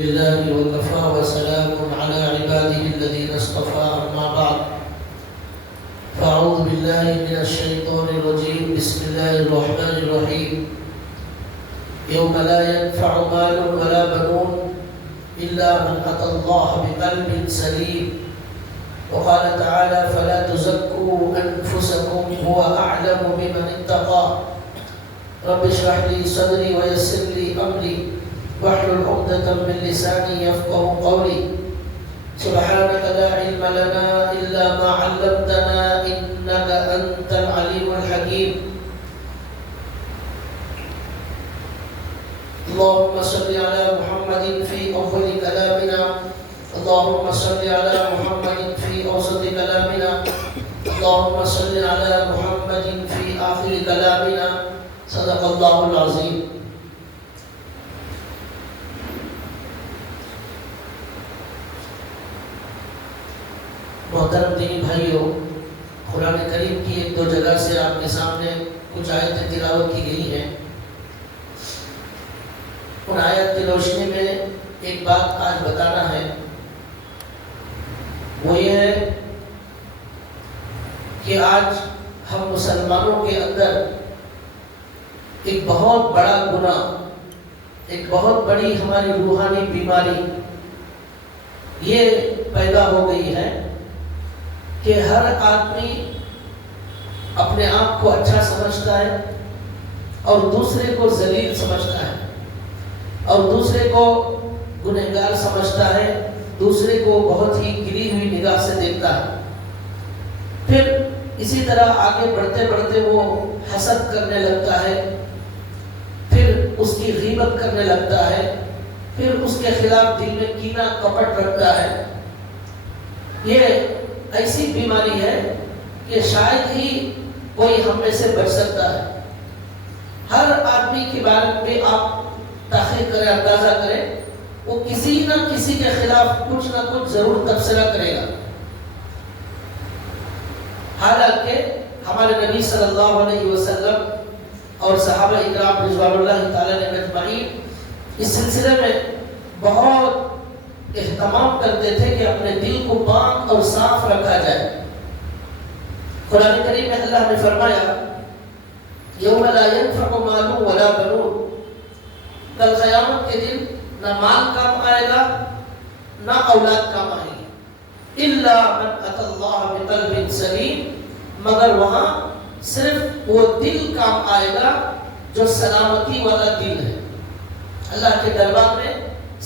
لله وكفى وسلام على عباده الذين اصطفى أما بعد فأعوذ بالله من الشيطان الرجيم بسم الله الرحمن الرحيم يوم لا ينفع مال ولا بنون إلا من أتى الله بقلب سليم وقال تعالى فلا تزكوا أنفسكم هو أعلم بمن اتقى رب اشرح لي صدري ويسر لي أمري واحلل عقدة من لساني يفقهوا قولي سبحانك لا علم لنا إلا ما علمتنا إنك أنت العليم الحكيم اللهم صل على محمد في أول كلامنا اللهم صل على محمد في أوسط كلامنا اللهم صل على محمد في آخر كلامنا صدق الله العظيم. محترم دینی بھائیوں، قرآن کریم کی ایک دو جگہ سے آپ کے سامنے کچھ آیتیں تلاوت کی گئی ہیں. ان آیت کی روشنی میں ایک بات آج بتانا ہے، وہ یہ ہے کہ آج ہم مسلمانوں کے اندر ایک بہت بڑا گناہ، ایک بہت بڑی ہماری روحانی بیماری یہ پیدا ہو گئی ہے کہ ہر آدمی اپنے آپ کو اچھا سمجھتا ہے اور دوسرے کو ذلیل سمجھتا ہے اور دوسرے کو گنہگار سمجھتا ہے، دوسرے کو بہت ہی گری ہوئی نگاہ سے دیکھتا ہے. پھر اسی طرح آگے بڑھتے بڑھتے وہ حسد کرنے لگتا ہے، پھر اس کی غیبت کرنے لگتا ہے، پھر اس کے خلاف دل میں کینہ کپٹ رکھتا ہے. یہ ایسی بیماری ہے کہ شاید ہی کوئی ہم میں سے بچ سکتا ہے. ہر آدمی کے بارے میں آپ تحقیق کریں، اندازہ کریں، وہ کسی نہ کسی کے خلاف کچھ نہ کچھ ضرور تبصرہ کرے گا. حالانکہ ہمارے نبی صلی اللہ علیہ وسلم اور صحابہ اکرام رضوان اللہ تعالی اجمعین اس سلسلے میں بہت اہتمام کرتے تھے کہ اپنے دل کو پاک اور صاف رکھا جائے. قرآن کریم میں اللہ نے فرمایا یوم لا ينفع مال ولا بنون، کل قیامت کے دن نہ مال کام آئے گا نہ اولاد کام آئے گی، الا من اتى الله بقلب سلیم، مگر وہاں صرف وہ دل کام آئے گا جو سلامتی والا دل ہے. اللہ کے دربار میں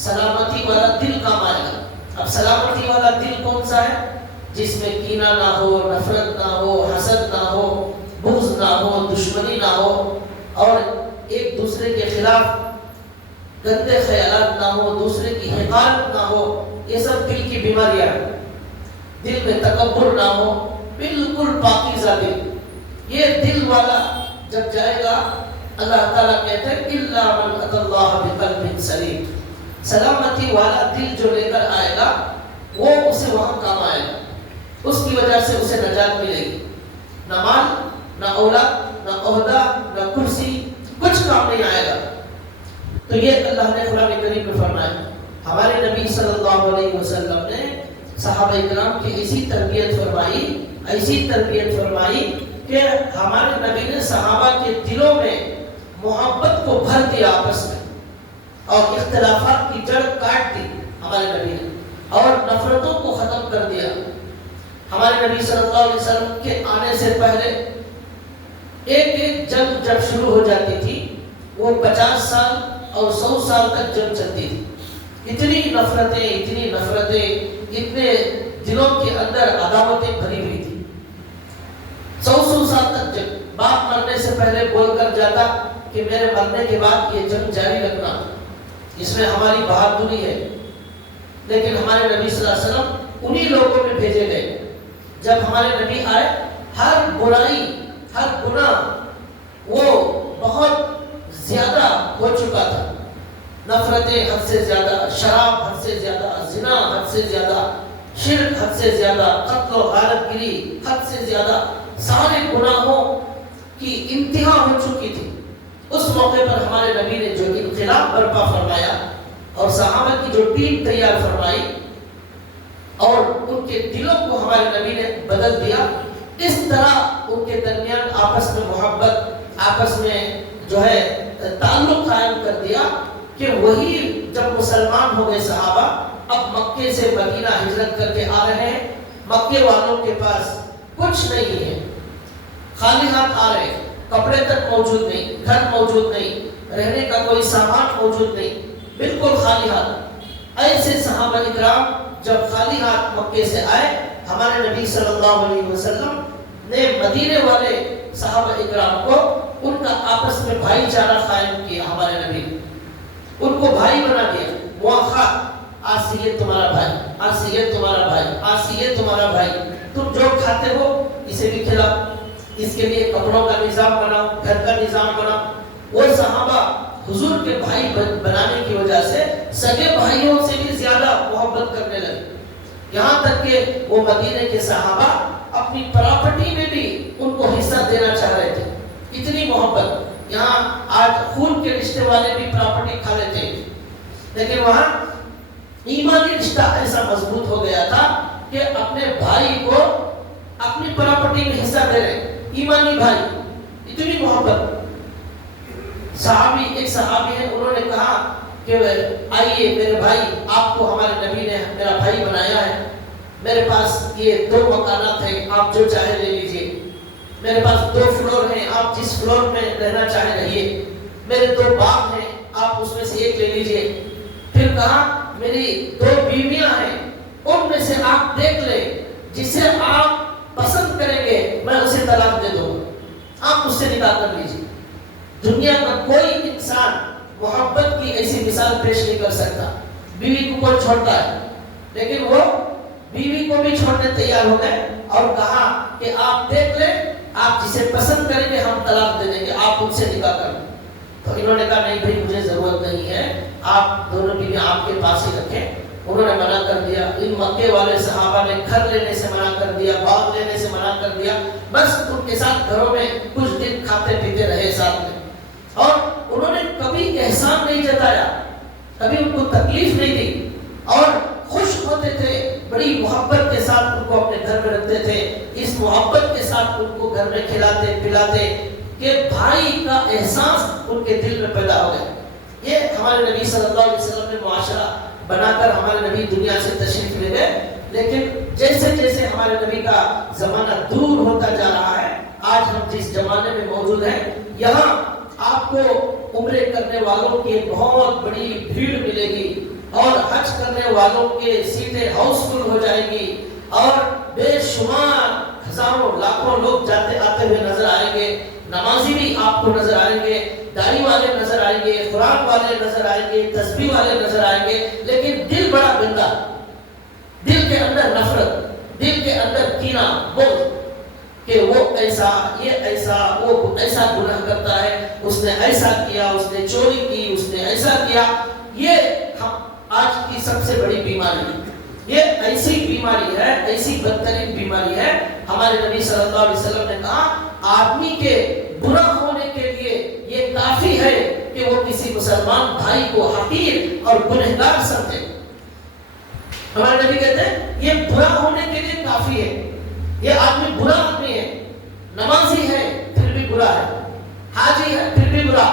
سلامتی والا دل کام آئے گا. اب سلامتی والا دل کون سا ہے؟ جس میں کینہ نہ ہو، نفرت نہ ہو، حسد نہ ہو، بغض نہ ہو، دشمنی نہ ہو، اور ایک دوسرے کے خلاف گندے خیالات نہ ہو، دوسرے کی حقارت نہ ہو. یہ سب دل کی بیماریاں ہیں. دل میں تکبر نہ ہو، بالکل پاکیزہ دل. یہ دل والا جب جائے گا، اللہ تعالیٰ کہتے ہیں اِلَّا مَنْ أَتَى اللَّهَ بِقَلْبٍ سَلِيمٍ، سلامتی والا دل جو لے کر آئے گا وہ اسے وہاں کام آئے گا. اس کی وجہ سے اسے نجات ملے گی. نہ مال، نہ اولاد، نہ عہدہ، نہ کرسی، کچھ کام نہیں آئے گا. تو یہ اللہ نے قرآن کریم میں فرمایا. ہمارے نبی صلی اللہ علیہ وسلم نے صحابہ کرام کی ایسی تربیت فرمائی کہ ہمارے نبی نے صحابہ کے دلوں میں محبت کو بھر دیا آپس میں، اور اختلافات کی جڑ کاٹ دی ہمارے نبی نے، اور نفرتوں کو ختم کر دیا. ہمارے نبی صلی اللہ علیہ وسلم کے آنے سے پہلے ایک جنگ جب شروع ہو جاتی تھی وہ 50 سال اور 100 سال تک جنگ چلتی تھی. اتنی نفرتیں، اتنے دلوں کے اندر عداوتیں بھری ہوئی تھی. 100 سال تک جنگ. باپ مرنے سے پہلے بول کر جاتا کہ میرے مرنے کے بعد یہ جنگ جاری رکھنا، اس میں ہماری بہادری ہے. لیکن ہمارے نبی صلی اللہ علیہ وسلم انہی لوگوں میں بھیجے گئے. جب ہمارے نبی آئے، ہر برائی، ہر گناہ وہ بہت زیادہ ہو چکا تھا. نفرتیں حد سے زیادہ، شراب حد سے زیادہ، زنا حد سے زیادہ، شرک حد سے زیادہ، قتل و غارت گیری حد سے زیادہ، سارے گناہوں کی انتہا ہو چکی تھی. اس موقع پر ہمارے نبی نے جو انقلاب برپا فرمایا اور صحابہ کی جو ٹیم تیار فرمائی اور ان کے دلوں کو ہمارے نبی نے بدل دیا، اس طرح ان کے درمیان آپس میں محبت، آپس میں جو ہے تعلق قائم کر دیا کہ وہی جب مسلمان ہو گئے صحابہ، اب مکے سے مدینہ ہجرت کر کے آ رہے ہیں، مکے والوں کے پاس کچھ نہیں ہے، خالی ہاتھ آ رہے ہیں، کپڑے تک موجود نہیں، گھر موجود نہیں، رہنے کا کوئی سامان موجود نہیں، بالکل خالی ہاتھ۔ ایسے صحابہ اکرام جب خالی ہاتھ مکے سے آئے، ہمارے نبی صلی اللہ علیہ وسلم نے مدینے والے صحابہ اکرام کو ان کا آپس میں بھائی چارہ قائم کیا، ہمارے نبی ان کو بھائی بنا دیا، مواخات، آج سے یہ تمہارا بھائی، آج سے یہ تمہارا بھائی، آج سے یہ تمہارا بھائی، تم جو کھاتے ہو اسے بھی کھلاؤ، اس کے لیے کپڑوں کا نظام بناؤ، گھر کا نظام بناؤ۔ وہ صحابہ حضور کے بھائی بنانے کی وجہ سے سگے بھائیوں سے بھی زیادہ محبت کرنے لگے، یہاں تک کہ وہ مدینے کے صحابہ اپنی پراپرٹی میں بھی ان کو حصہ دینا چاہ رہے تھے، اتنی محبت۔ یہاں آج خون کے رشتے والے بھی پراپرٹی کھا لیتے ہیں، لیکن وہاں ایمانی رشتہ ایسا مضبوط ہو گیا تھا کہ اپنے بھائی کو اپنی پراپرٹی میں حصہ دے رہے، ایمانی بھائی، اتنی محبت۔ ایک صحابی ہے، انہوں نے کہا کہ آئیے میرے بھائی، آپ کو ہمارے نبی نے میرا بھائی بنایا ہے، میرے پاس یہ 2 مکانات ہیں، آپ جو چاہے لے لیجئے، میرے پاس 2 فلور ہیں، آپ جس فلور میں رہنا چاہے رہیے، میرے 2 باغ ہیں، آپ اس میں سے ایک لے لیجئے۔ پھر کہا میری 2 بیویاں ہیں، ان میں سے آپ دیکھ لیں، جسے آپ پسند کریں گے میں اسے طلاق دے دوں گا، آپ اس سے نکاح کر لیجئے۔ دنیا کا کوئی انسان محبت کی ایسی مثال پیش نہیں کر سکتا۔ بیوی کو کوئی چھوڑتا ہے، لیکن وہ بیوی کو بھی چھوڑنے تیار ہو گئے اور کہا کہ آپ دیکھ لیں، آپ جسے پسند کریں گے ہم طلاق دے دیں گے، آپ ان سے نکاح کر لیں۔ تو انہوں نے کہا نہیں بھائی مجھے ضرورت نہیں ہے، آپ دونوں بیویاں آپ کے پاس ہی رکھیں۔ انہوں نے منع کر دیا۔ ان مکے والے صحابہ نے گھر لینے سے منع کر دیا، باغ لینے سے منع کر دیا، بس ان کے ساتھ گھروں میں کچھ دن کھاتے پیتے رہے ساتھ میں، اور انہوں نے کبھی احسان نہیں جتایا، کبھی ان کو تکلیف نہیں دی، اور خوش ہوتے تھے، بڑی محبت کے ساتھ ان کو اپنے گھر میں رکھتے تھے، اس محبت کے ساتھ ان کو گھر میں کھلاتے پلاتے کہ بھائی کا احساس ان کے دل میں پیدا ہو گیا۔ یہ ہمارے نبی صلی اللہ علیہ وسلم نے معاشرہ بنا کر ہمارے نبی دنیا سے تشریف لے گئے، لیکن جیسے جیسے ہمارے نبی کا زمانہ دور ہوتا جا رہا ہے، آج ہم جس زمانے میں موجود ہیں، یہاں آپ کو عمرے کرنے والوں کی بہت بڑی بھیڑ ملے گی، اور حج کرنے والوں کے سیٹیں ہاؤس فل ہو جائیں گی، اور بے شمار ہزاروں لاکھوں لوگ جاتے آتے ہوئے نظر آئیں گے، نمازی بھی آپ کو نظر آئیں گے، داڑھی والے نظر آئیں گے، قرآن والے نظر آئیں گے، تسبیح والے نظر آئیں گے، لیکن دل بڑا گندا، دل کے اندر نفرت، دل کے اندر کینہ، بغض، کہ وہ ایسا، یہ ایسا، وہ ایسا گناہ کرتا ہے، اس نے ایسا کیا، اس نے چوری کی، اس نے ایسا کیا۔ یہ آج کی سب سے بڑی بیماری ہے، یہ ایسی بیماری ہے، ایسی بدترین بیماری ہے۔ ہمارے نبی صلی اللہ علیہ وسلم نے کہا آدمی کے برا ہونے کے لیے یہ کافی ہے کہ وہ کسی مسلمان بھائی کو حقیر اور گنہگار سمجھے۔ ہمارے نبی کہتے ہیں یہ برا ہونے کے لیے کافی ہے، یہ آدمی برا آدمی ہے، نمازی ہے پھر بھی برا ہے، حاجی ہے پھر بھی برا،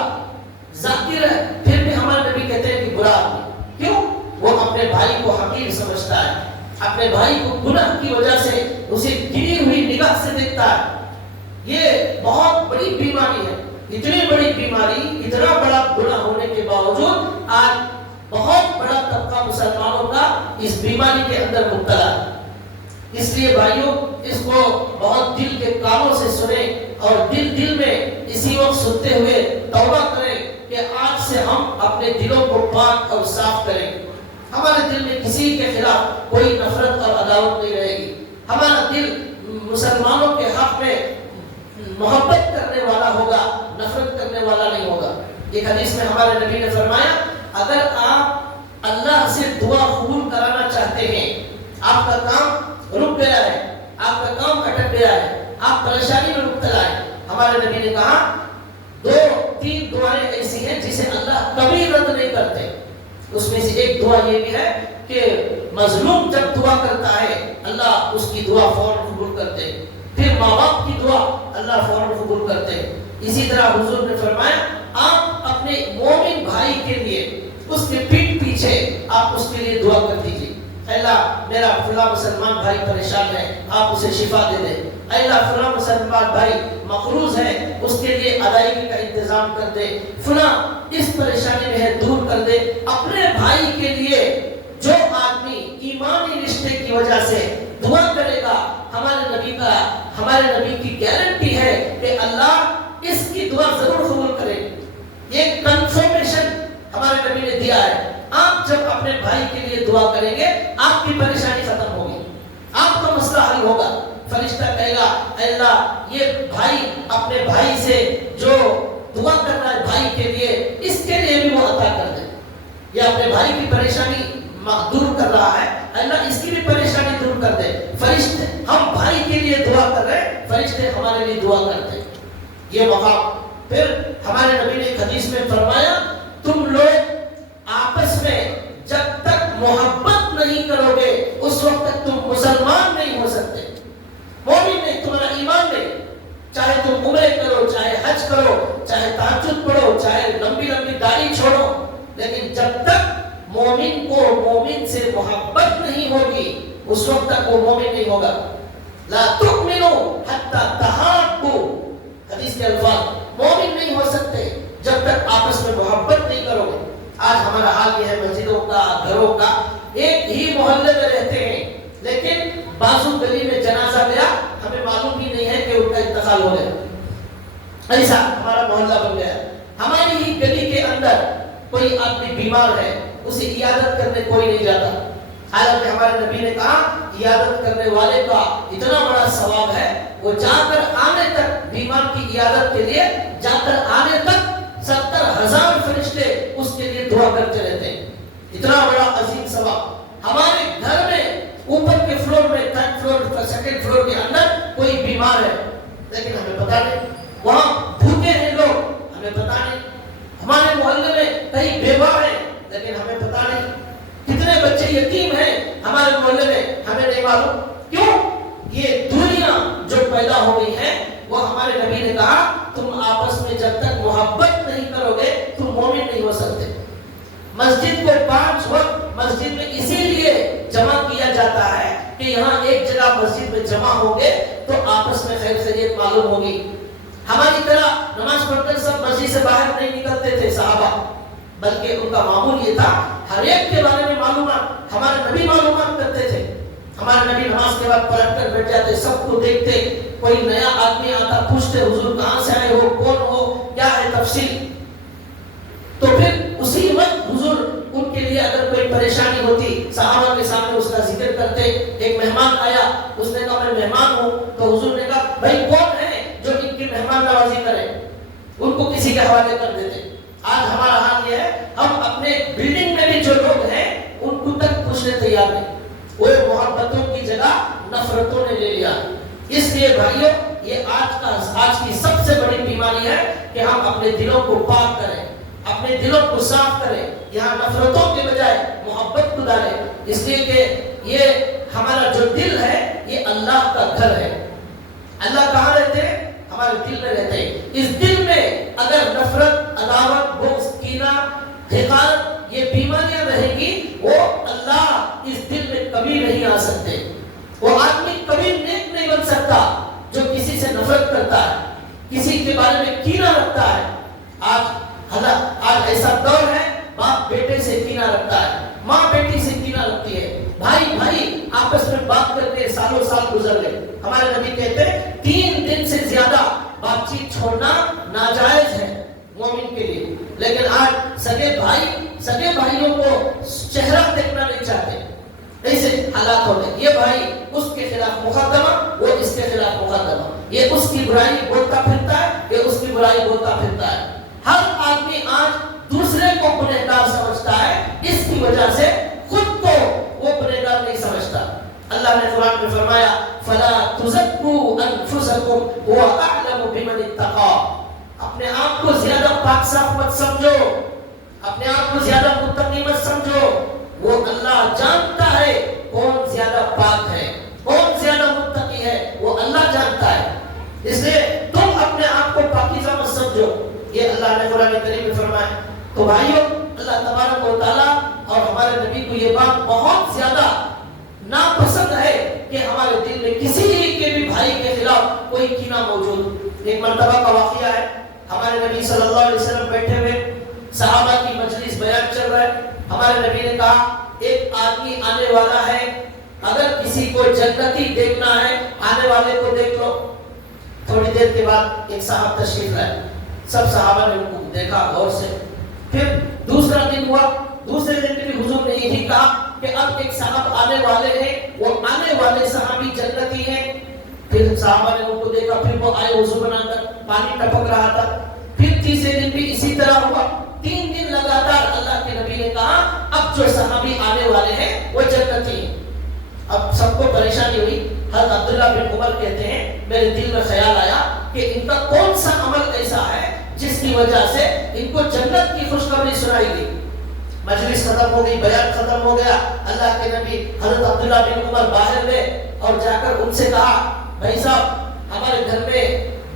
ذاکر ہے پھر بھی ہمارے نبی کہتے ہیں کہ برا آدمی۔ کیوں؟ وہ اپنے بھائی کو حقیر سمجھتا ہے، اپنے بھائی کو گناہ کی وجہ سے اسے گری ہوئی نگاہ سے دیکھتا ہے۔ یہ بہت بڑی بیماری ہے، اتنی بڑی بیماری، اتنا بڑا گناہ ہونے کے باوجود آج بہت بڑا طبقہ مسلمانوں کا اس بیماری کے اندر مبتلا ہے۔ اس لیے بھائیوں اس کو بہت دل کے کانوں سے سنیں، اور دل میں اسی وقت سنتے ہوئے توبہ کریں کہ آج سے ہم اپنے دلوں کو پاک اور صاف کریں، ہمارے دل میں کسی کے خلاف کوئی نفرت اور عداوت نہیں رہے گی، ہمارا دل مسلمانوں کے حق میں محبت کرنے والا ہوگا، نفرت کرنے والا نہیں ہوگا۔ ایک حدیث میں ہمارے نبی نے فرمایا اگر آپ اللہ سے دعا قبول کرانا چاہتے ہیں، آپ کا کام رک گیا ہے، آپ کا کام اٹک گیا ہے، آپ پریشانی میں مبتلا ہیں، ہمارے نبی نے کہا 2-3 دعائیں ایسی ہیں جسے اللہ کبھی رد نہیں کرتے، اس میں سے ایک دعا یہ بھی ہے کہ مظلوم جب دعا کرتا ہے اللہ اس کی دعا فوراً قبول کرتے، پھر ماں باپ کی دعا اللہ فوراً قبول کرتے۔ اسی طرح حضور نے فرمایا آپ اپنے مومن بھائی کے لیے اس کے پیٹھ پیچھے آپ اس کے لیے دعا کر دیجیے، اللہ میرا فلاں مسلمان بھائی پریشان ہے آپ اسے شفا دے دیں، اللہ فلاں مسلمان بھائی مقروض ہے اس کے لیے ادائیگی کا انتظام کر دے، فلاں اس پریشانی میں ہے دور کر دے۔ اپنے بھائی کے لیے جو آدمی ایمانی رشتے کی وجہ سے دعا کرے گا، ہمارے نبی کی گارنٹی ہے کہ اللہ اس کی دعا ضرور قبول کرے۔ یہ کنفرمیشن ہمارے نبی نے دیا ہے، آپ جب اپنے بھائی کے لیے دعا کریں گے آپ کی پریشانی ختم ہوگی، آپ کا مسئلہ حل ہوگا۔ فرشتہ کہے گا اے اللہ یہ بھائی اپنے بھائی سے جو دعا کر رہا ہے بھائی کے لیے، اس کے لیے بھی وہ عطا کر دے، یہ اپنے بھائی کی پریشانی دور کر رہا ہے، اللہ اس کی بھی پریشانی دور کر دے۔ فرشتے ہم بھائی کے لیے دعا کر رہے ہیں، فرشتے ہمارے لیے دعا کرتے ہیں، یہ مقام۔ پھر ہمارے نبی نے ایک حدیث میں فرمایا تم لوگ آپس میں جب تک محبت نہیں کرو گے اس وقت تک تم مسلمان نہیں ہو سکتے، مومن نہیں، تمہارا ایمان نہیں۔ چاہے تم عمرے کرو، چاہے حج کرو، چاہے تہجد پڑھو، چاہے لمبی لمبی داڑھی چھوڑو، لیکن جب تک مومن کو مومن سے محبت نہیں ہوگی اس وقت تک وہ مومن نہیں ہوگا۔ لا تؤمنوا حتى تحابوا، حدیث کے الفاظ، مومن نہیں ہو سکتے جب تک آپس میں محبت نہیں کرو گے۔ آج ہمارا حال یہ ہے مسجدوں کا، گھروں کا، ایک ہی محلے میں رہتے ہیں لیکن بازو گلی میں جنازہ گیا ہمیں معلوم ہی نہیں ہے کہ ان کا انتقال ہو گیا، ایسا ہمارا محلہ بن گیا۔ ہماری ہی گلی کے اندر کوئی آدمی بیمار ہے اسے عیادت کرنے کوئی نہیں جاتا، حالانکہ ہمارے نبی نے کہا عیادت کرنے والے کا اتنا بڑا ثواب ہے، وہ جا کر آنے تک بیمار کی عیادت کے لیے جا کر آنے تک 70,000 فرشتے اس کے لیے دعا کرتے رہتے ہیں، اتنا بڑا عظیم ثواب۔ ہمارے گھر میں اوپر کے فلور میں، تھرڈ فلور سیکنڈ فلور کے اندر کوئی بیمار ہے لیکن ہمیں پتا نہیں، وہاں بھوکے ہیں لوگ ہمیں پتا نہیں، ہمارے محلے میں کئی بیوہ ہیں لیکن ہمیں پتا نہیں، کتنے بچے یتیم ہیں ہمارے محلے میں ہمیں نہیں معلوم۔ کیوں؟ یہ دنیا جو پیدا ہو گئی ہے وہ ہمارے نبی نے کہا تم آپس میں جب تک محبت نہیں کرو گے تم مومن نہیں ہو سکتے۔ مسجد کو 5 وقت مسجد میں اسی لیے جمع کیا جاتا ہے کہ یہاں ایک جگہ مسجد میں جمع ہوں گے تو آپس میں خیر خیریت معلوم ہوگی۔ ہماری طرح نماز پڑھ کر سب مسجد سے باہر نہیں نکلتے تھے صحابہ، بلکہ ان کا معمول یہ تھا ہر ایک کے بارے میں معلومات، ہمارے نبی معلومات کرتے تھے، ہمارے نبی نماز کے بعد پلٹ کر بیٹھ جاتے، سب کو دیکھتے، کوئی نیا آدمی آتا پوچھتے حضور کہاں سے آئے ہو، کون ہو، کیا ہے تفصیل، تو پھر اسی وقت حضور ان کے لیے اگر کوئی پریشانی ہوتی صحابہ کے سامنے اس کا ذکر کرتے۔ ایک مہمان آیا اس نے کہا میں مہمان ہوں، تو حضور نے کہا بھائی کون ہے جو ان کی مہمان نوازی کرے، ان کو کسی کے حوالے کر دیتے۔ آج ہمارا حال یہ ہے ہم اپنے بلڈنگ میں بھی جو لوگ ہیں ان کو تک پوچھنے تیار نہیں، وہ محبتوں کی جگہ نفرتوں نے لے لیا۔ اس لیے بھائیوں یہ آج کی سب سے بڑی بیماری ہے کہ ہم اپنے دلوں کو پاک کریں، اپنے دلوں کو صاف کریں، یہاں نفرتوں کے بجائے محبت کو ڈالیں، اس لیے کہ یہ ہمارا جو دل ہے یہ اللہ کا گھر ہے۔ اللہ کہاں رہتے ہیں؟ ہمارے دل میں رہتے ہیں۔ اس دل میں اگر نفرت، عداوت، بغض، کینہ، حقارت یہ بیماریاں رہیں گی وہ اللہ اس دل میں کبھی نہیں آ سکتے۔ وہ آدمی کبھی نیک نہیں بن سکتا جو کسی سے نفرت کرتا ہے، کسی کے بارے میں کینہ رکھتا ہے۔ آج ایسا دور ہے باپ بیٹے سے کینہ رکھتا ہے، ماں بیٹی سے کینہ رکھتی ہے، بھائی بھائی آپس میں بات کرتے سالوں سال گزر گئے۔ ہمارے نبی کہتے ہیں 3 دن سے زیادہ بات چیت چھوڑنا ناجائز ہے مومن کے لیے، لیکن آج سگے بھائیوں کو چہرہ دیکھنا نہیں چاہتے، ایسے حالات ہو گئے، یہ بھائی اس کے خلاف مقدمہ، وہ اس کے خلاف مقدمہ، یہ اس کی برائی بولتا پھرتا ہے، یہ اس کی برائی بولتا پھرتا ہے۔ ہر آدمی آج دوسرے کو گنہگار سمجھتا ہے، اس کی وجہ سے خود کو وہ گنہگار نہیں سمجھتا۔ اللہ نے قرآن میں فرمایا فلا تزکوا انفسکم هو اعلم بمن اتقى، اپنے آپ کو زیادہ پاک صاف مت سمجھو، اپنے آپ کو زیادہ متقی مت سمجھو، وہ اللہ جانتا ہے کون زیادہ پاک ہے، کون زیادہ متقی ہے، وہ اللہ جانتا ہے۔ اس لیے تم اپنے آپ کو پاکیزہ مت سمجھو، یہ اللہ نے قرآن کریم میں فرمایا۔ تو بھائیو، اللہ تبارک و تعالیٰ اور ہمارے نبی کو یہ بات بہت زیادہ ناپسند ہے کہ ہمارے دل میں کسی کے بھی بھائی کے خلاف کوئی کینہ موجود۔ ایک مرتبہ کا واقعہ ہے، ہمارے نبی صلی اللہ علیہ وسلم بیٹھے ہوئے، صحابہ کی مجلس بیان چل رہا ہے، ہمارے نبی نے کہا ایک آدمی آنے والا ہے، اگر کسی کو جنتی دیکھنا ہے آنے والے کو دیکھ لو۔ تھوڑی دیر کے بعد ایک صاحب تشریف لائے، سب صحابہ نے ان کو دیکھا غور سے۔ پھر دوسرا دن ہوا، دوسرے دن بھی حضور نے یہی کہا کہ اب ایک صاحب آنے والے ہیں، وہ آنے والے صحابی جنتی ہیں۔ پھر صحابہ نے ان کو دیکھا، پھر وہ آئے وضو بنا کر، پانی ٹپک رہا تھا۔ پھر تیسرے دن بھی اسی طرح ہوا، 3 دن لگاتار اللہ کے نبی نے کہا اب جو صحابی آنے والے ہیں وہ جنتی ہیں۔ اب سب کو پریشانی ہوئی۔ حضرت عبداللہ بن عمر کہتے ہیں میرے دل میں خیال آیا کہ ان کا کون سا عمل ایسا ہے جس کی وجہ سے ان کو جنت کی خوشخبری سنائی گئی۔ مجلس ختم ہو گئی، بیان ختم ہو گیا، اللہ کے نبی حضرت عبداللہ بن عمر باہر گئے اور جا کر ان سے کہا بھائی صاحب ہمارے گھر میں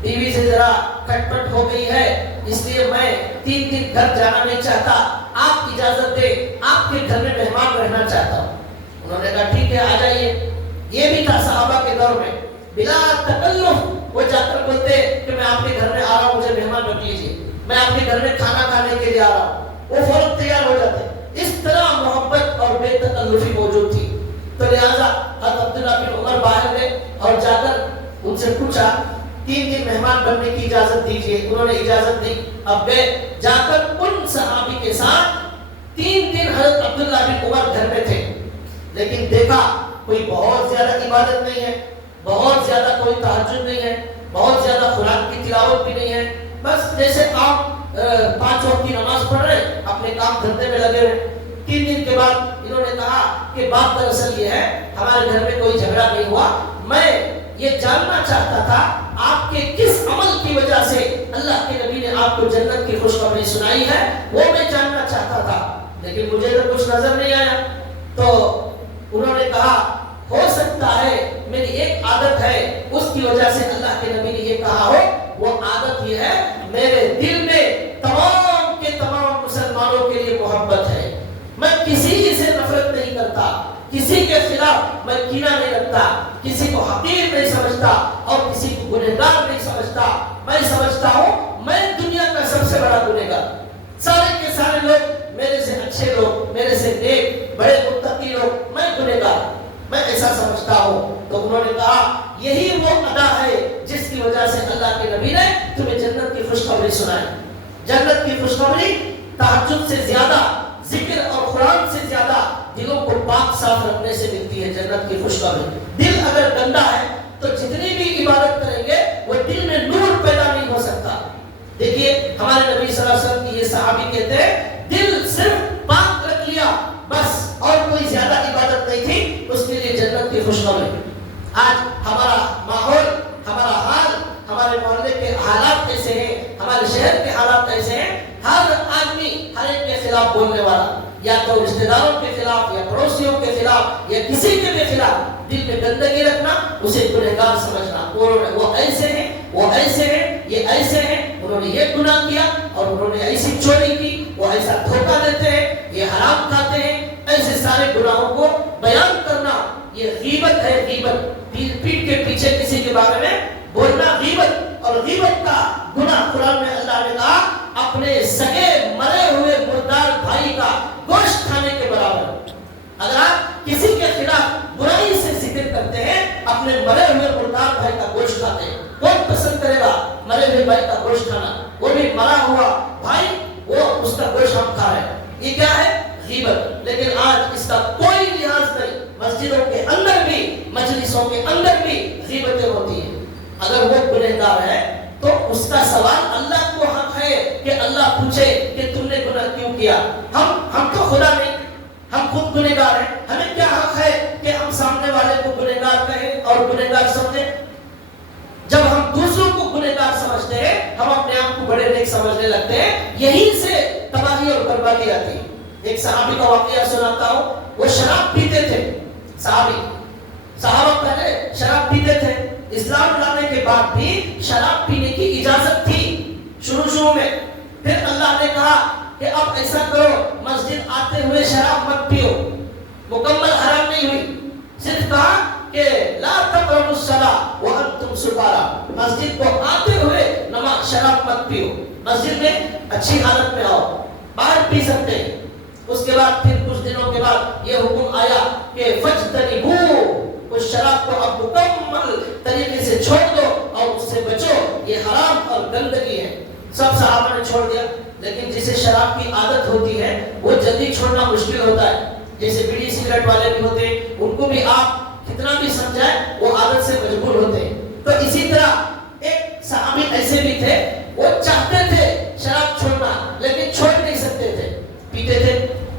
بیوی سے ذرا کٹ پٹ ہو گئی ہے، اس لیے میں 3 دن گھر جانا نہیں چاہتا، آپ اجازت دیں، آپ کے گھر میں مہمان رہنا چاہتا ہوں۔ انہوں نے کہا ٹھیک ہے آ جائیے۔ یہ بھی تھا صحابہ کے دور میں، بلا تکلف وہ جا کر بولتے کہ میں آپ کے گھر میں آ رہا ہوں، مجھے مہمان رکھ لیجیے، میں آپ کے گھر میں کھانا کھانے کے لیے آ رہا ہوں، وہ فوراً تیار ہو جاتے۔ اس طرح محبت اور بے تکلفی موجود تھی۔ تو لہٰذا حضرت عبداللہ بن عمر باہر گئے اور جا کر ان سے پوچھا 3 دن مہمان بننے کی اجازت دیجیے۔ انہوں نے اجازت دی۔ اب گئے، جا کر ان صحابی کے ساتھ 3 دن حضرت عبداللہ بن عمر گھر میں تھے، لیکن دیکھا کوئی بہت زیادہ عبادت نہیں ہے، بہت زیادہ کوئی تہجد نہیں ہے، بہت زیادہ قرآن کی تلاوت بھی نہیں ہے، بس جیسے آپ 5 وقت کی نماز پڑھ رہے اپنے کام دھندے میں لگے ہوئے۔ 3 دن کے بعد انہوں نے کہا کہ بات دراصل یہ ہے ہمارے گھر میں کوئی جھگڑا نہیں ہوا، میں یہ جاننا چاہتا تھا آپ کے کس عمل کی وجہ سے اللہ کے نبی نے آپ کو جنت کی خوشخبری سنائی ہے، وہ میں جاننا چاہتا تھا، لیکن مجھے تو کچھ نظر نہیں آیا۔ تو انہوں نے کہا ہو سکتا ہے میری ایک عادت ہے اس کی وجہ سے اللہ کے نبی نے یہ کہا ہو، وہ عادت یہ ہے میرے دل میں تمام کے تمام مسلمانوں کے لیے محبت ہے، میں کسی سے نفرت نہیں کرتا، کسی کے خلاف میں کینہ نہیں رکھتا، کسی کو حقیر نہیں سمجھتا اور کسی کو گنہگار نہیں سمجھتا۔ میں سمجھتا ہوں میں دنیا کا سب سے بڑا گنہگار، سارے کے سارے لوگ میرے سے اچھے لوگ، میرے سے نیک بڑے متقی لوگ، میں گنہگار، میں ایسا سمجھتا ہوں۔ تو انہوں نے کہا یہی وہ ادا ہے جس کی وجہ سے اللہ کے نبی نے تمہیں جنت کی خوشخبری سنائی۔ جنت کی خوشخبری تہجد سے زیادہ، ذکر اور قرآن سے زیادہ دلوں کو پاک صاف رکھنے سے ملتی ہے جنت کی خوشخبری۔ دل اگر گندا ہے تو جتنی بھی عبادت کریں گے وہ دل میں نور پیدا نہیں ہو سکتا۔ دیکھیے ہمارے نبی صلی اللہ علیہ وسلم کی یہ صحابی کہتے ہیں دل صرف پاک رکھ لیا بس، اور کوئی زیادہ عبادت نہیں تھی، اس کے لیے جنت کی خوشخبری۔ آج ہمارا ماحول، ہمارا حال، ہمارے محلے کے حالات ایسے ہیں، ہمارے شہر کے حالات ایسے ہیں، ہر آدمی ہر ایک کے خلاف بولنے والا، یا تو رشتہ داروں کے خلاف یا پڑوسیوں کے خلاف یا کسی کے بھی خلاف دل میں گندگی رکھنا، اسے گنہگار سمجھنا۔ وہ ایسے ہیں، وہ ایسے ہیں، یہ ایسے ہیں، انہوں نے یہ گناہ کیا اور انہوں نے ایسی چوری کی، وہ ایسا دھوکہ دیتے ہیں، یہ حرام کھاتے ہیں، ایسے سارے گناہوں کو بیان کرنا یہ غیبت ہے۔ غیبت پیٹھ کے پیچھے کسی کے بارے میں بولنا غیبت، اور غیبت کا گناہ قرآن میں اللہ نے کہا اپنے سگے مرے ہوئے مردار بھائی کا گوشت کھانے کے برابر۔ اگر آپ کسی کے خلاف برائی سے ذکر کرتے ہیں، اپنے مرے ہوئے مردار بھائی کا گوشت کھاتے ہیں، کون پسند کرے گا مرے ہوئے بھائی کا گوشت کھانا؟ وہ بھی مرا ہوا بھائی، وہ اس کا گوشت ہم کھا رہے ہیں، یہ کیا ہے؟ غیبت۔ لیکن آج اس کا کوئی لحاظ نہیں، مسجدوں کے اندر بھی، مجلسوں کے اندر بھی غیبتیں ہوتی ہیں۔ اگر وہ گنہگار ہے تو اس کا سوال اللہ کو حق ہے کہ اللہ پوچھے کہ تم نے گناہ کیوں کیا۔ ہم تو خدا نہیں، ہم خود گنہگار ہیں، ہمیں کیا حق ہے کہ ہم سامنے والے کو گنہگار کہیں اور گنہگار سمجھیں؟ جب ہم دوسروں کو گنہگار سمجھتے ہیں، ہم اپنے آپ کو بڑے نیک سمجھنے لگتے ہیں، یہیں سے تباہی اور بربادی بات آتی ہے. ایک صحابی کا واقعہ سناتا ہوں. وہ شراب پیتے تھے. صحابہ پہلے شراب پیتے تھے. اسلام لانے کے بعد بھی شراب پینے کی اجازت تھی شروع میں. پھر اللہ نے کہا کہ اب ایسا کرو مسجد آتے ہوئے شراب مت پیو. مکمل حرام نہیں ہوئی, صرف کہا کہ لا تقربوا الصلاۃ وانتم سکارى, مسجد کو آتے ہوئے نماز شراب مت پیو. مسجد میں اچھی حالت میں آؤ, باہر پی سکتے ہیں. اس کے بعد پھر کچھ دنوں کے بعد یہ حکم آیا کہ فاجتنبوا, اس شراب کو اب مکمل طریقے سے چھوڑ دو اور اس سے بچو, یہ حرام اور گندگی ہے. سب صحابہ نے چھوڑ دیا. لیکن جسے شراب کی عادت ہوتی ہے وہ جلدی چھوڑنا مشکل ہوتا ہے. جیسے بیڑی سگریٹ والے بھی ہوتے ہیں, ان کو بھی آپ کتنا بھی سمجھائیں وہ عادت سے مجبور ہوتے ہیں. تو اسی طرح ایک صحابی ایسے بھی تھے, وہ چاہتے تھے شراب چھوڑنا لیکن چھوڑ نہیں سکتے تھے, پیتے تھے.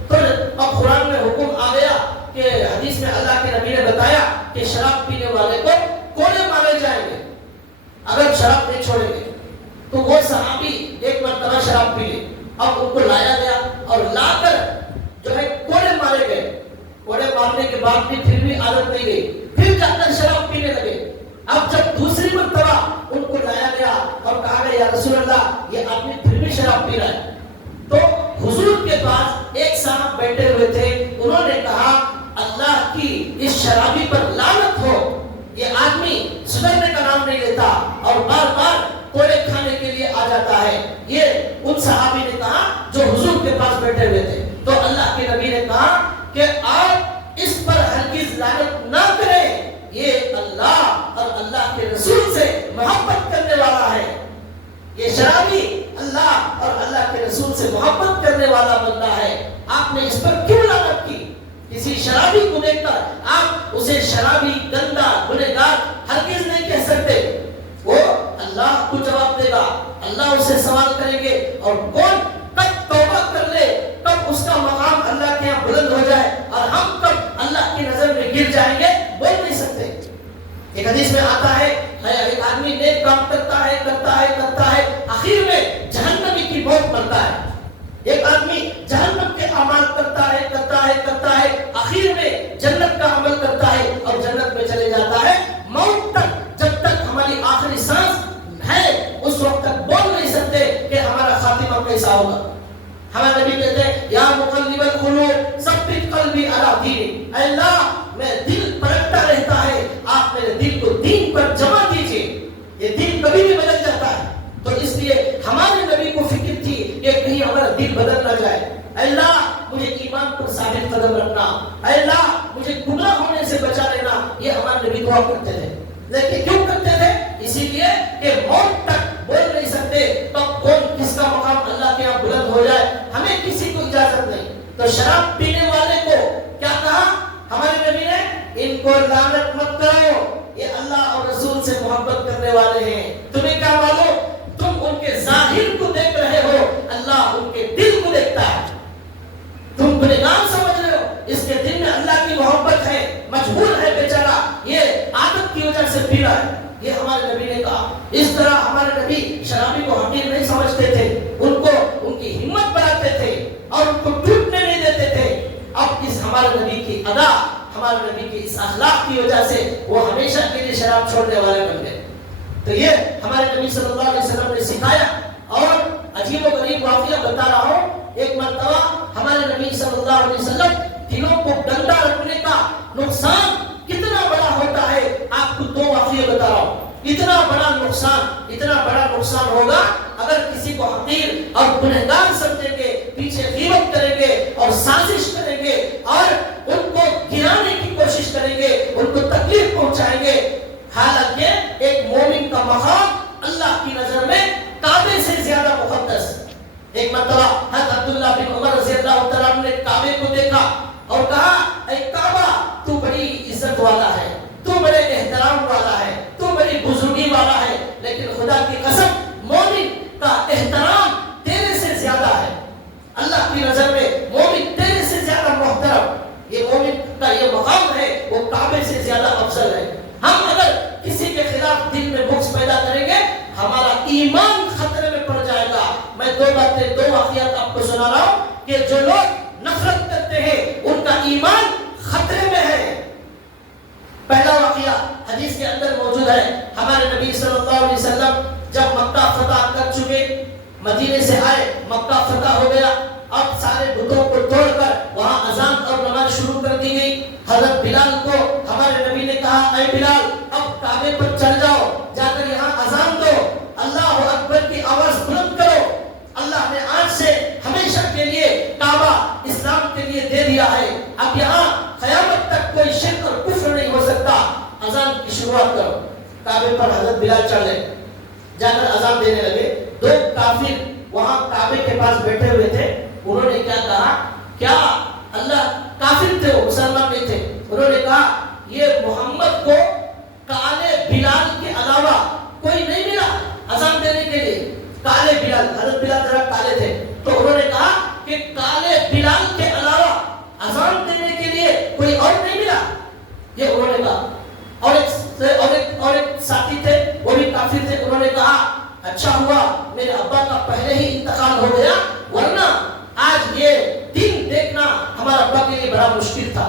تو اب قرآن میں حکم آ گیا کہ حدیث میں اللہ کے نبی نے بتایا کہ شراب پینے والے کو کوڑے مارے جائیں گے اگر شراب نہیں چھوڑیں گے. تو وہ صحابی ایک مرتبہ شراب پی لی. اب ان کو لایا گیا اور لا کر جو ہے کوڑے مارے گئے. کوڑے مارنے کے بعد بھی پھر بھی عادت نہیں گئی, پھر جا کر شراب پینے لگے. اب جب دوسری مرتبہ ان کو لایا گیا اور کہا گیا یا رسول اللہ یہ آدمی پھر بھی شراب پی رہا ہے, تو حضور کے پاس ایک صاحب بیٹھے ہوئے تھے. انہوں نے کہا اللہ کی اس شرابی پر لعنت ہو, یہ آدمی سدھرنے کا نام نہیں لیتا اور بار بار کوڑے کھانے کے لیے آ جاتا ہے. یہ ان صحابی نے کہا جو حضور کے پاس بیٹھے ہوئے تھے. تو اللہ کے نبی نے کہا کہ آپ اس پر ہرگز لعنت نہ کریں, یہ اللہ اور اللہ کے رسول سے محبت کرنے والا ہے. یہ شرابی اللہ اور اللہ کے رسول سے محبت کرنے والا بندہ ہے, آپ نے اس پر کیوں لعنت کی؟ کسی شرابی کو دیکھ کر آپ اسے شرابی, گندا, گنہگار ہرگز نہیں کہہ سکتے. وہ اللہ کو جواب دے گا, اللہ اسے سوال کریں گے, اور کون کب توبہ کر لے, کب اس کا مقام اللہ کے یہاں بلند ہو جائے اور ہم کب اللہ کی نظر میں گر جائیں گے, بول نہیں سکتے. ایک حدیث میں آتا ہے ایک آدمی نیک کام کرتا ہے آخر میں جہنمی کی موت مرتا ہے. ایک آدمی جہنم کے اعمال کرتا ہے آخر میں جنت کا عمل کرتا ہے اور جنت میں چلے جاتا ہے. موت تک, جب تک ہماری آخری سانس ہے اس وقت تک بول نہیں سکتے کہ ہمارا خاتمہ کیسا ہوگا. ہمارے نبی کہتے ہیں یا مقلب القلوب ثبت قلبی علی دینک, اے اللہ میں دل پلٹتا رہتا ہے, آپ میرے دل کو دین پر جما دیجئے. یہ دل کبھی بھی بدل جاتا ہے. تو اس لیے ہمارے نبی کو فکر تھی کہ کہیں ہمارا دل بدل نہ جائے. اے اللہ مجھے ایمان پر ثابت قدم رکھنا, اے اللہ مجھے گناہ ہونے سے بچا لینا. یہ ہمارے نبی دعا کرتے تھے. لیکن کیوں کرتے تھے؟ اسی لیے کہ موت تک بول نہیں سکتے تب کون کس کا مقام اللہ کے یہاں بلند ہو جائے, ہمیں کسی کو اجازت نہیں. تو شراب پینے والے کو کیا کہا ہمارے نبی نے؟ ان کو لعنت مت کرو, یہ اللہ اور رسول سے محبت کرنے والے ہیں. تمہیں کیا معلوم, تم ان کے ظاہر کو دیکھ رہے ہو, اللہ ان کے دل کو دیکھتا ہے. تم گنہگار سمجھ رہے ہو, اس کے دل میں اللہ کی محبت ہے, مجبور ہے بیچارہ, یہ عادت کی وجہ سے پی رہا ہے. یہ ہمارے نبی نے کہا. اس طرح ہمارے نبی شرابی کو حقیر نہیں سمجھتے تھے, ان کو ان کی ہمت بڑھاتے تھے اور ان کو ٹوٹنے نہیں دیتے تھے. اب اس ہمارے نبی کی ادا, ہمارے نبی کی اس اخلاق کی وجہ سے وہ ہمیشہ کے لیے شراب چھوڑنے والے بن گئے. تو یہ ہمارے نبی صلی اللہ علیہ وسلم نے سکھایا. اور عجیب و غریب واقعہ بتا رہا ہوں. ایک مرتبہ ہمارے نبی صلی اللہ علیہ وسلم دلوں کو گندا رکھنے کا نقصان کتنا بڑا ہوتا ہے آپ کو دو واقعے بتا رہا ہوں. اتنا بڑا نقصان ہوگا اگر کسی کو حقیر اور گنہگار سمجھیں گے, پیچھے غیبت کریں گے اور سازش کریں گے اور ان کو گرانے کی کوشش کریں گے, ان کو تکلیف پہنچائیں گے. حالانکہ ایک مومن کا مقام اللہ کی نظر میں کعبے سے زیادہ مقدس. ایک مرتبہ حضرت عبداللہ بن عمر رضی اللہ تعالیٰ عنہ نے کعبے کو دیکھا اور کہا اے کعبہ تو بڑی عزت والا ہے, تو بڑے احترام والا ہے, تو بڑی بزرگی والا ہے, لیکن خدا کی قسم مومن کا احترام تیرے سے زیادہ ہے. اللہ کی نظر میں مومن تیرے سے زیادہ محترم, یہ مومن کا یہ مقام ہے وہ کعبے سے زیادہ افضل ہے. ہم اگر کسی کے خلاف دل میں بغض پیدا کریں گے ہمارا ایمان خطرے میں پڑ جائے گا. میں دو واقعات آپ کو سنا رہا ہوں. کہ جو لوگ نفرت کرتے ہیں ان کا ایمان خطرے میں ہے۔ پہلا واقعہ حدیث کے اندر موجود ہے، ہمارے نبی صلی اللہ علیہ وسلم جب مکہ فتح کر چکے، مدینے سے آئے، مکہ فتح ہو گیا، اب سارے بتوں کو توڑ کر وہاں اذان اور نماز شروع کر دی گئی۔ حضرت بلال کو ہمارے نبی نے کہا، اے بلال اب کعبے پر چل جاؤ، جا کر یہاں اذان دو، اللہ اکبر کی آواز بلند کرو۔ اللہ نے آج سے ہمیشہ کے لیے کعبہ اسلام کے لیے دے دیا ہے، اب یہاں قیامت تک کوئی شرک اور کفر نہیں ہو سکتا، اذان کی شروعات کرو۔ کعبے پر حضرت بلال چلے، جا کر اذان دینے لگے۔ دو کافر وہاں کعبے کے پاس بیٹھے ہوئے تھے، انہوں نے کیا کہا، کیا اللہ، کافر تھے وہ، مسلمان نہیں تھے، انہوں نے کہا یہ محمد کو کالے بلال کے علاوہ کوئی نہیں ملا اذان دینے کے لیے۔ کالے بلال، حضرت بلال ذرا کالے تھے، تو انہوں نے کہا کہ کالے بلال کے علاوہ اذان دینے کے لیے کوئی اور نہیں ملا، یہ انہوں نے کہا۔ اور ایک ساتھی تھے، وہ بھی کافر تھے، انہوں نے کہا اچھا ہوا میرے ابا کا پہلے ہی انتقال ہو گیا، ورنہ آج یہ دن دیکھنا ہمارا ابا کے لیے بڑا مشکل تھا،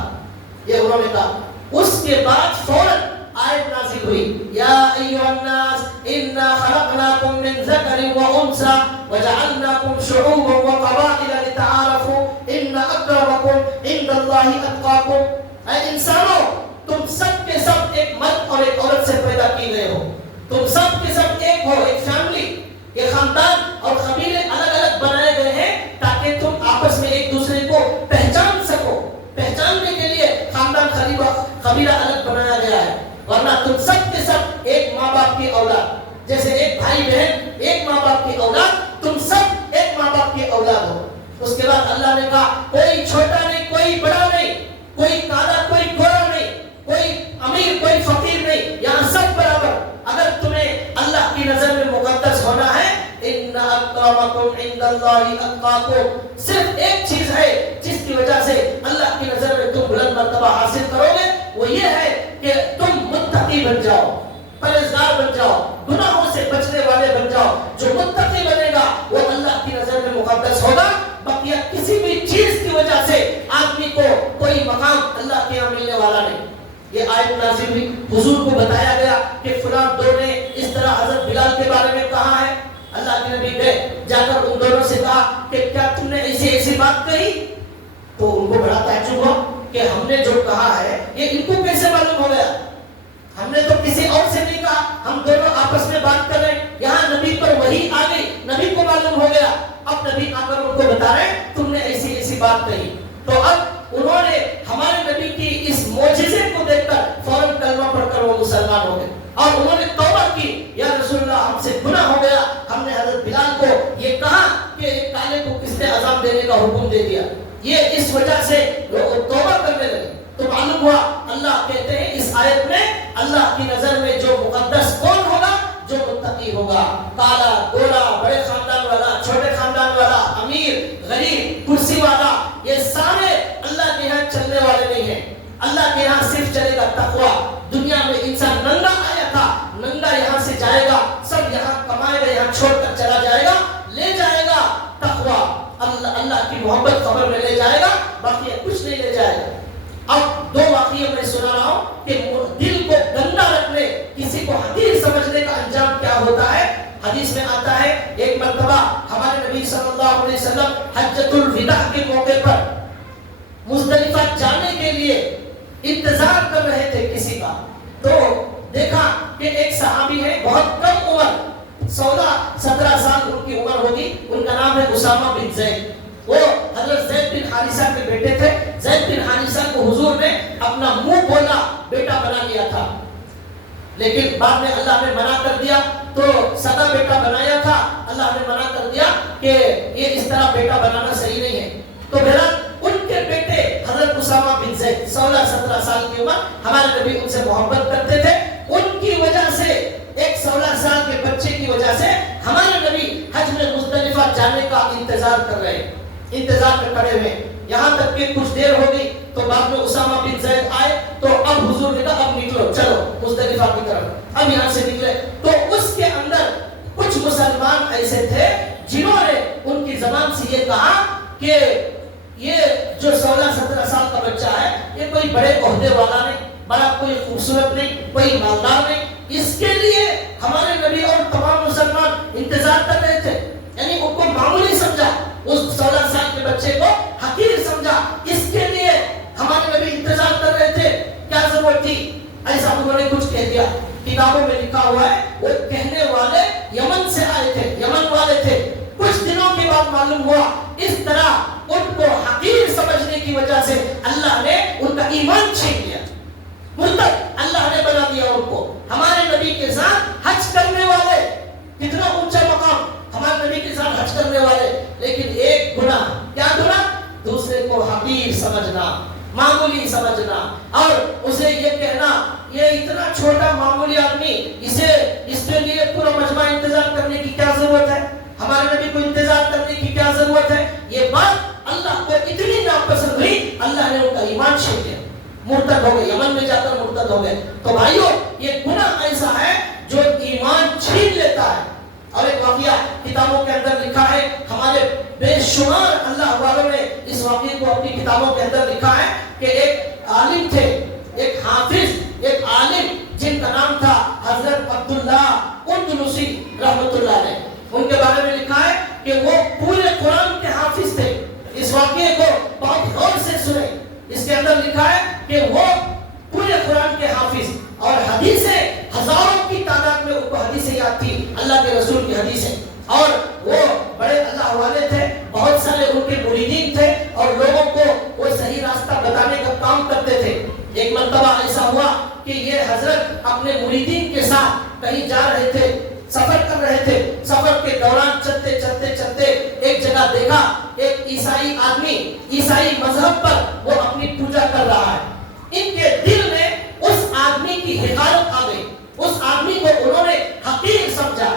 یہ انہوں نے کہا۔ اس کے بعد فوراً آیت نازل ہوئی، یا ایھا الناس انا خلقناکم من ذکر و انثی وجعلناکم شعوبا وقبائل لتعارفوا ان اکرمکم عند اللہ اتقاکم۔ اے انسانوں، تم سب کے سب ایک مرد اور ایک عورت سے پیدا کیے گئے ہو، تم سب کے سب ایک ہو، ایک فیملی، یہ خاندان اور قبیلے الگ الگ بنائے گئے ہیں تاکہ تم آپس میں ایک دوسرے کو پہچان سکو۔ پہچاننے کے لیے خاندان قبیلہ الگ بنایا گیا ہے، ورنہ تم سب کے سب ایک ماں باپ کی اولاد، جیسے ایک بھائی بہن ایک ماں باپ کی اولاد، تم سب ایک ماں باپ کی اولاد ہو۔ اس کے بعد اللہ نے کہا کوئی چھوٹا نہیں، کوئی بڑا نہیں، کوئی کالا کوئی گورا نہیں، کوئی امیر کوئی فقیر نہیں، یہاں سب برابر۔ اگر تمہیں اللہ کی نظر میں مقدس ہونا ہے، ان اکرمکم عند اللہ اتقاکم، صرف ایک چیز ہے جس کی وجہ سے اللہ کی نظر میں تم بلند مرتبہ حاصل کرو گے، وہ یہ ہے کہ تم متقی بن جاؤ، پرہیزگار بن جاؤ، گناہوں سے بچنے والے بن جاؤ۔ جو متقی بنے گا وہ اللہ کی نظر میں مقدس ہوگا، بقیہ کسی بھی چیز کی وجہ سے آدمی کو کوئی مقام اللہ کے یہاں ملنے والا نہیں۔ یہ آیت نازل ہوئی، حضور کو بتایا گیا کہ فلاں دو نے اس طرح حضرت بلال کے بارے میں کہا ہے۔ اللہ کے نبی گئے، جا کر ان دونوں سے کہا کہ کیا تم نے ایسی بات کہی؟ تو ان کو بڑا تعجب ہوا کہ ہم نے جو کہا ہے یہ ان کو کیسے معلوم ہو گیا، ہم نے تو کسی اور سے نہیں کہا، ہم دونوں آپس میں بات کر رہے ہیں، یہاں نبی پر وحی آ گئی، نبی کو معلوم ہو گیا۔ اب نبی آ کر ان کو بتا رہے ہیں تم نے ایسی بات کہی۔ تو اب انہوں نے ہمارے نبی کی اس معجزے کو دیکھ کر فوراً کلمہ پڑھ کر وہ مسلمان ہو گئے، اور انہوں نے توبہ کی، یا رسول اللہ ہم سے گناہ ہو گیا، ہم نے حضرت بلال کو یہ کہا کہ ایک کالے کو کس نے اذان دینے کا حکم دے دیا، یہ اس وجہ سے توبہ کرنے لگے۔ تو معلوم ہوا اللہ کہتے ہیں اس آیت میں اللہ کی نظر میں جو مقدس کون ہوگا، جو متقی ہوگا، کالا گورا، بڑے خاندان والا، چھوٹے خاندان والا، امیر غریب، کرسی والا، یہ سارے اللہ کے یہاں چلنے والے نہیں ہیں۔ اللہ کے یہاں صرف چلے گا تقویٰ۔ دنیا میں انسان ننگا آیا تھا، ننگا یہاں سے جائے گا، سب یہاں کمائے گا، یہاں چھوڑ کر چلا جائے گا، لے جائے گا تقویٰ، اللہ کی محبت قبر میں لے جائے گا، باقی کچھ نہیں لے جائے گا۔ اب دو واقعے میں سنا رہا ہوں کہ دل کو گندا رکھنے، کسی کو حقیر سمجھنے کا انجام کیا ہوتا ہے۔ حدیث میں آتا ہے ایک مرتبہ ہمارے نبی صلی اللہ علیہ وسلم حجۃ الوداع کے موقع پر مزدلفہ جانے کے لیے انتظار کر رہے تھے کسی کا، تو دیکھا کہ ایک صحابی ہے، بہت کم عمر، 16-17 سال ان کی عمر ہوگی، ان کا نام ہے اسامہ بن زید۔ وہ حضرت زید بن حارثہ کے بیٹے تھے۔ زید بن حارثہ کو حضور نے اپنا منہ بولا بیٹا بنا لیا تھا، لیکن بعد میں اللہ نے منع کر دیا، تو سگا بیٹا بنایا تھا، اللہ نے منع کر دیا کہ یہ اس طرح بیٹا بنانا صحیح نہیں ہے۔ تو بہرحال ان کے بیٹے حضرت اسامہ بن زید 16-17 سال کی عمر، ہمارے نبی ان سے محبت کرتے تھے، ان کی وجہ سے ایک 16 سال کے بچے کی وجہ سے ہمارے نبی حج میں مزدلفہ جانے کا انتظار کر رہے ہیں، انتظار میں کھڑے ہوئے، یہاں تک کہ کچھ دیر ہو گئی، تو بعد میں اسامہ بن زید آئے، تو اب حضور نے کہا اب نکلو، چلو مزدلفہ کی طرف، اب یہاں سے نکلے۔ تو اس کے اندر کچھ مسلمان ایسے تھے جنہوں نے ان کی زبان سے یہ کہا کہ یہ جو 16-17 سال کا بچہ ہے یہ کوئی بڑے عہدے والا نہیں، بڑا کوئی خوبصورت نہیں، کوئی مالدار نہیں، اس کے لیے ہمارے نبی اور تمام مسلمان انتظار کر رہے تھے. یعنی ان کو معمولی سمجھا، اس 16 سال کے بچے کو حقیر سمجھا، اس کے لیے ہمارے نبی انتظار کر رہے تھے. کیا ضرورت تھی؟ ایسا انہوں نے کچھ کہہ دیا. کتابوں میں لکھا ہوا ہے وہ کہنے والے یمن سے آئے تھے، یمن والے تھے. کچھ دنوں کے بعد معلوم ہوا اس طرح ان کو حقیر سمجھنے کی وجہ سے اللہ نے ان کا ایمان چھین لیا، مرتد اللہ نے بنا دیا ان کو. ہمارے نبی کے ساتھ حج کرنے والے، کتنا اونچا مقام، ہمارے نبی کے ساتھ حج کرنے والے، لیکن ایک گناہ. کیا گناہ؟ دوسرے کو حقیر سمجھنا، معمولی سمجھنا، اور اسے یہ کہنا یہ اتنا چھوٹا معمولی آدمی، اس کے لیے پورا مجمع انتظار کرنے کی کیا ضرورت ہے، ہمارے نبی کو انتظار کرنے کی کیا ضرورت ہے. یہ بات اللہ کو اتنی ناپسند ہوئی، اللہ نے ان کا ایمان چھین لیا، مرتد ہو گئے، یمن میں جا کر مرتد ہو گئے. تو بھائیو یہ گناہ ایسا ہے جو ایمان چھین لیتا ہے. اور ایک واقعہ کتابوں کے اندر لکھا ہے، ہمارے بے شمار اللہ والوں نے اس واقعے کو اپنی کتابوں کے اندر لکھا ہے کہ ایک عالم تھے، ایک حافظ، ایک عالم جن کا نام تھا حضرت عبداللہ اندلسی رحمۃ اللہ علیہ. ان کے بارے میں لکھا ہے کہ وہ پورے قرآن کے حافظ تھے. اس واقعے کو بہت غور سے سنیں. اس کے اندر لکھا ہے کہ وہ پورے قرآن کے حافظ، اور حدیثیں ہزاروں کی تعداد میں ان کو حدیثیں یاد تھی، اللہ کے رسول کی حدیثیں. اور وہ بڑے اللہ والے تھے، بہت سارے ان کے مریدین تھے، اور لوگوں کو وہ صحیح راستہ بتانے کا کام کرتے تھے. ایک مرتبہ ایسا ہوا کہ یہ حضرت اپنے مریدین کے ساتھ کہیں جا رہے تھے، سفر کر رہے تھے. سفر کے دوران چلتے چلتے چلتے ایک جگہ دیکھا ایک عیسائی آدمی عیسائی مذہب پر وہ اپنی پوجا کر رہا ہے. ان کے دل میں اس آدمی کی حقارت آ گئی، اس آدمی کو انہوں نے حقیر سمجھا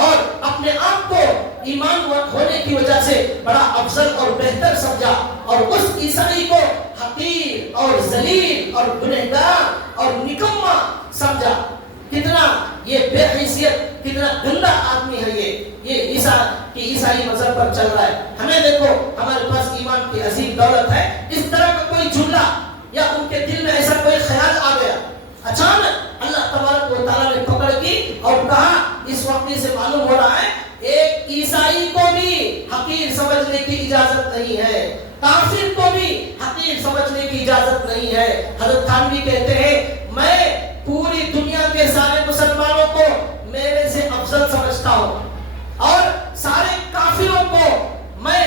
اور اپنے آپ کو ایمان ہونے کی وجہ سے بڑا افضل اور بہتر سمجھا، اور اس عیسائی کو حقیر اور ذلیل اور گنہگار اور نکما سمجھا. کتنا یہ بے حیثیت، کتنا گندا آدمی ہے یہ عیسائی مذہب پر چل رہا ہے. ہمیں دیکھو ہمارے پاس ایمان کی عظیم دولت ہے، اس طرح کا کوئی جملہ یا ان کے دل میں ایسا کوئی خیال آ گیا، اچانک اللہ تبارک و تعالیٰ نے پکڑ کی اور کہا. اس واقعے سے معلوم ہو رہا ہے ایک عیسائی کو بھی حقیر سمجھنے کی اجازت نہیں ہے، کافر کو بھی حقیر سمجھنے کی اجازت نہیں ہے. حضرت تھانوی کہتے ہیں میں پوری دنیا کے سارے مسلمانوں کو میرے سے افضل سمجھتا ہوں، اور سارے کافروں کو میں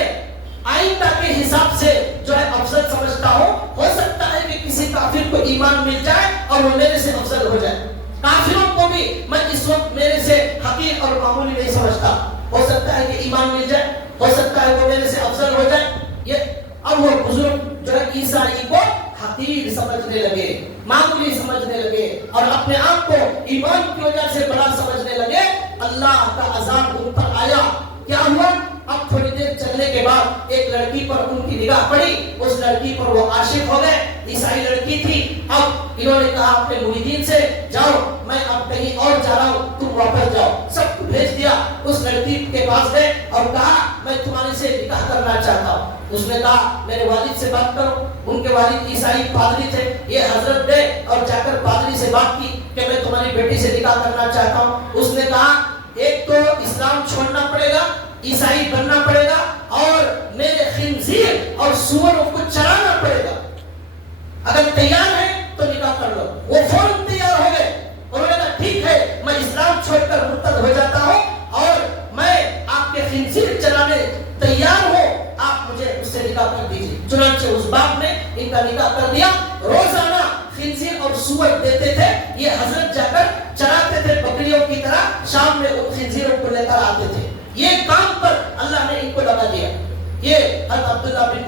آئندہ کے حساب سے جو ہے افضل سمجھتا ہوں. ہو سکتا ہے کہ کسی کافر کو ایمان مل جائے اور وہ میرے سے افضل ہو جائے. کافروں کو بھی میں اس وقت میرے سے حقیر اور معمولی نہیں سمجھتا. ہو سکتا ہے کہ ایمان مل جائے، ہو سکتا ہے وہ میرے سے افضل ہو جائے. اب وہ بزرگ جو ہے عیسائی کو حقیر سمجھنے لگے، معمولی سمجھنے لگے، اور اپنے آپ کو ایمان کی وجہ سے بڑا سمجھنے لگے. اللہ کا عذاب ان پر آیا. کیا ہوا؟ اب تھوڑی دیر چلنے کے بعد ایک لڑکی پر ان کی نگاہ پڑی، اس لڑکی پر وہ عاشق ہو گئے. عیسائی لڑکی تھی. اب انہوں نے کہا اپنے مریدین سے جاؤ میں اب کہیں اور جا رہا ہوں، تم واپس جاؤ. سب کو بھیج دیا. اس لڑکی کے پاس گئے اور کہا میں تمہارے سے نکاح کرنا چاہتا ہوں. اس نے کہا میرے والد سے بات کرو. ان کے والد عیسائی پادری تھے. یہ حضرت گئے اور جا کر پادری سے بات کی کہ میں تمہاری بیٹی سے نکاح کرنا چاہتا ہوں. اس نے کہا ایک تو اسلام چھوڑنا پڑے گا، عیسائی بننا پڑے گا، اور میرے خنزیر اور سوروں کو چرانا پڑے گا. اگر تیار ہے تو نکاح کر لو. وہ فوراً تیار ہو گئے. انہوں نے کہا ٹھیک ہے میں اسلام چھوڑ کر مرتد ہو جاتا ہوں اور میں آپ کے خنزیر چرانے تیار ہوں، آپ مجھے اس سے نکاح کر دیجیے. چنانچہ اس باپ نے ان کا نکاح کر دیا. روزانہ خنزیر اور سور دیتے تھے. یہ حضرت جا کر چراتے تھے بکریوں کی طرح. شام میں ان خنزیروں کو لے کر آتے تھے. یہ کام پر اللہ نے ان کو لگا دیا. یہ حضرت عبداللہ بن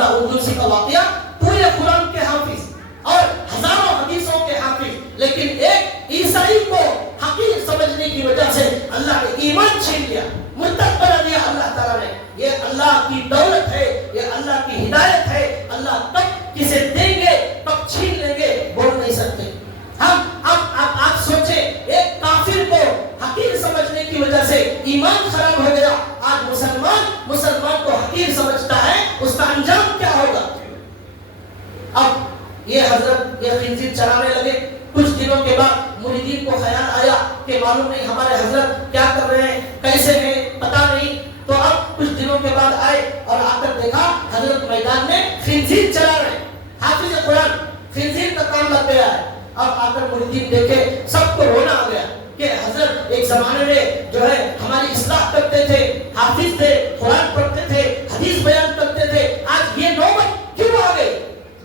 اندلسی کا واقعہ پورے قرآن کے حافظ اور ہزاروں حدیثوں کے حافظ، لیکن ایک عیسائی کو حقیر سمجھنے کی وجہ سے اللہ نے ایمان چھین لیا، مرتد بنا دیا اللہ تعالیٰ نے. یہ اللہ کی دولت ہے، یہ اللہ کی ہدایت ہے. اللہ کب کسے دیں گے کب چھین لیں گے بول نہیں سکتے. آپ سوچیں ایک کافر کو حقیر سمجھنے کی وجہ سے ایمان خراب ہو گیا. آج مسلمان کو حقیر سمجھ حضرت یہ خنزیر چرانے لگے. کچھ دنوں کے بعد مریدین کو خیال آیا کہ معلوم نہیں ہمارے حضرت کیا کر رہے ہیں, کیسے ہیں, پتہ نہیں. تو اب کچھ دنوں کے بعد آئے اور آ کر دیکھا حضرت میدان میں خنزیر چلا رہے ہیں. حافظ قرآن خنزیر کا کام لگ گیا ہے. اب آ کر مریدین دیکھے, سب کو رونا آ گیا کہ حضرت ایک زمانے میں جو ہے ہماری اصلاح کرتے تھے, حافظ تھے, قرآن پڑھتے تھے, حدیث بیان کرتے تھے, آج یہ نوبت کیوں آ گئی؟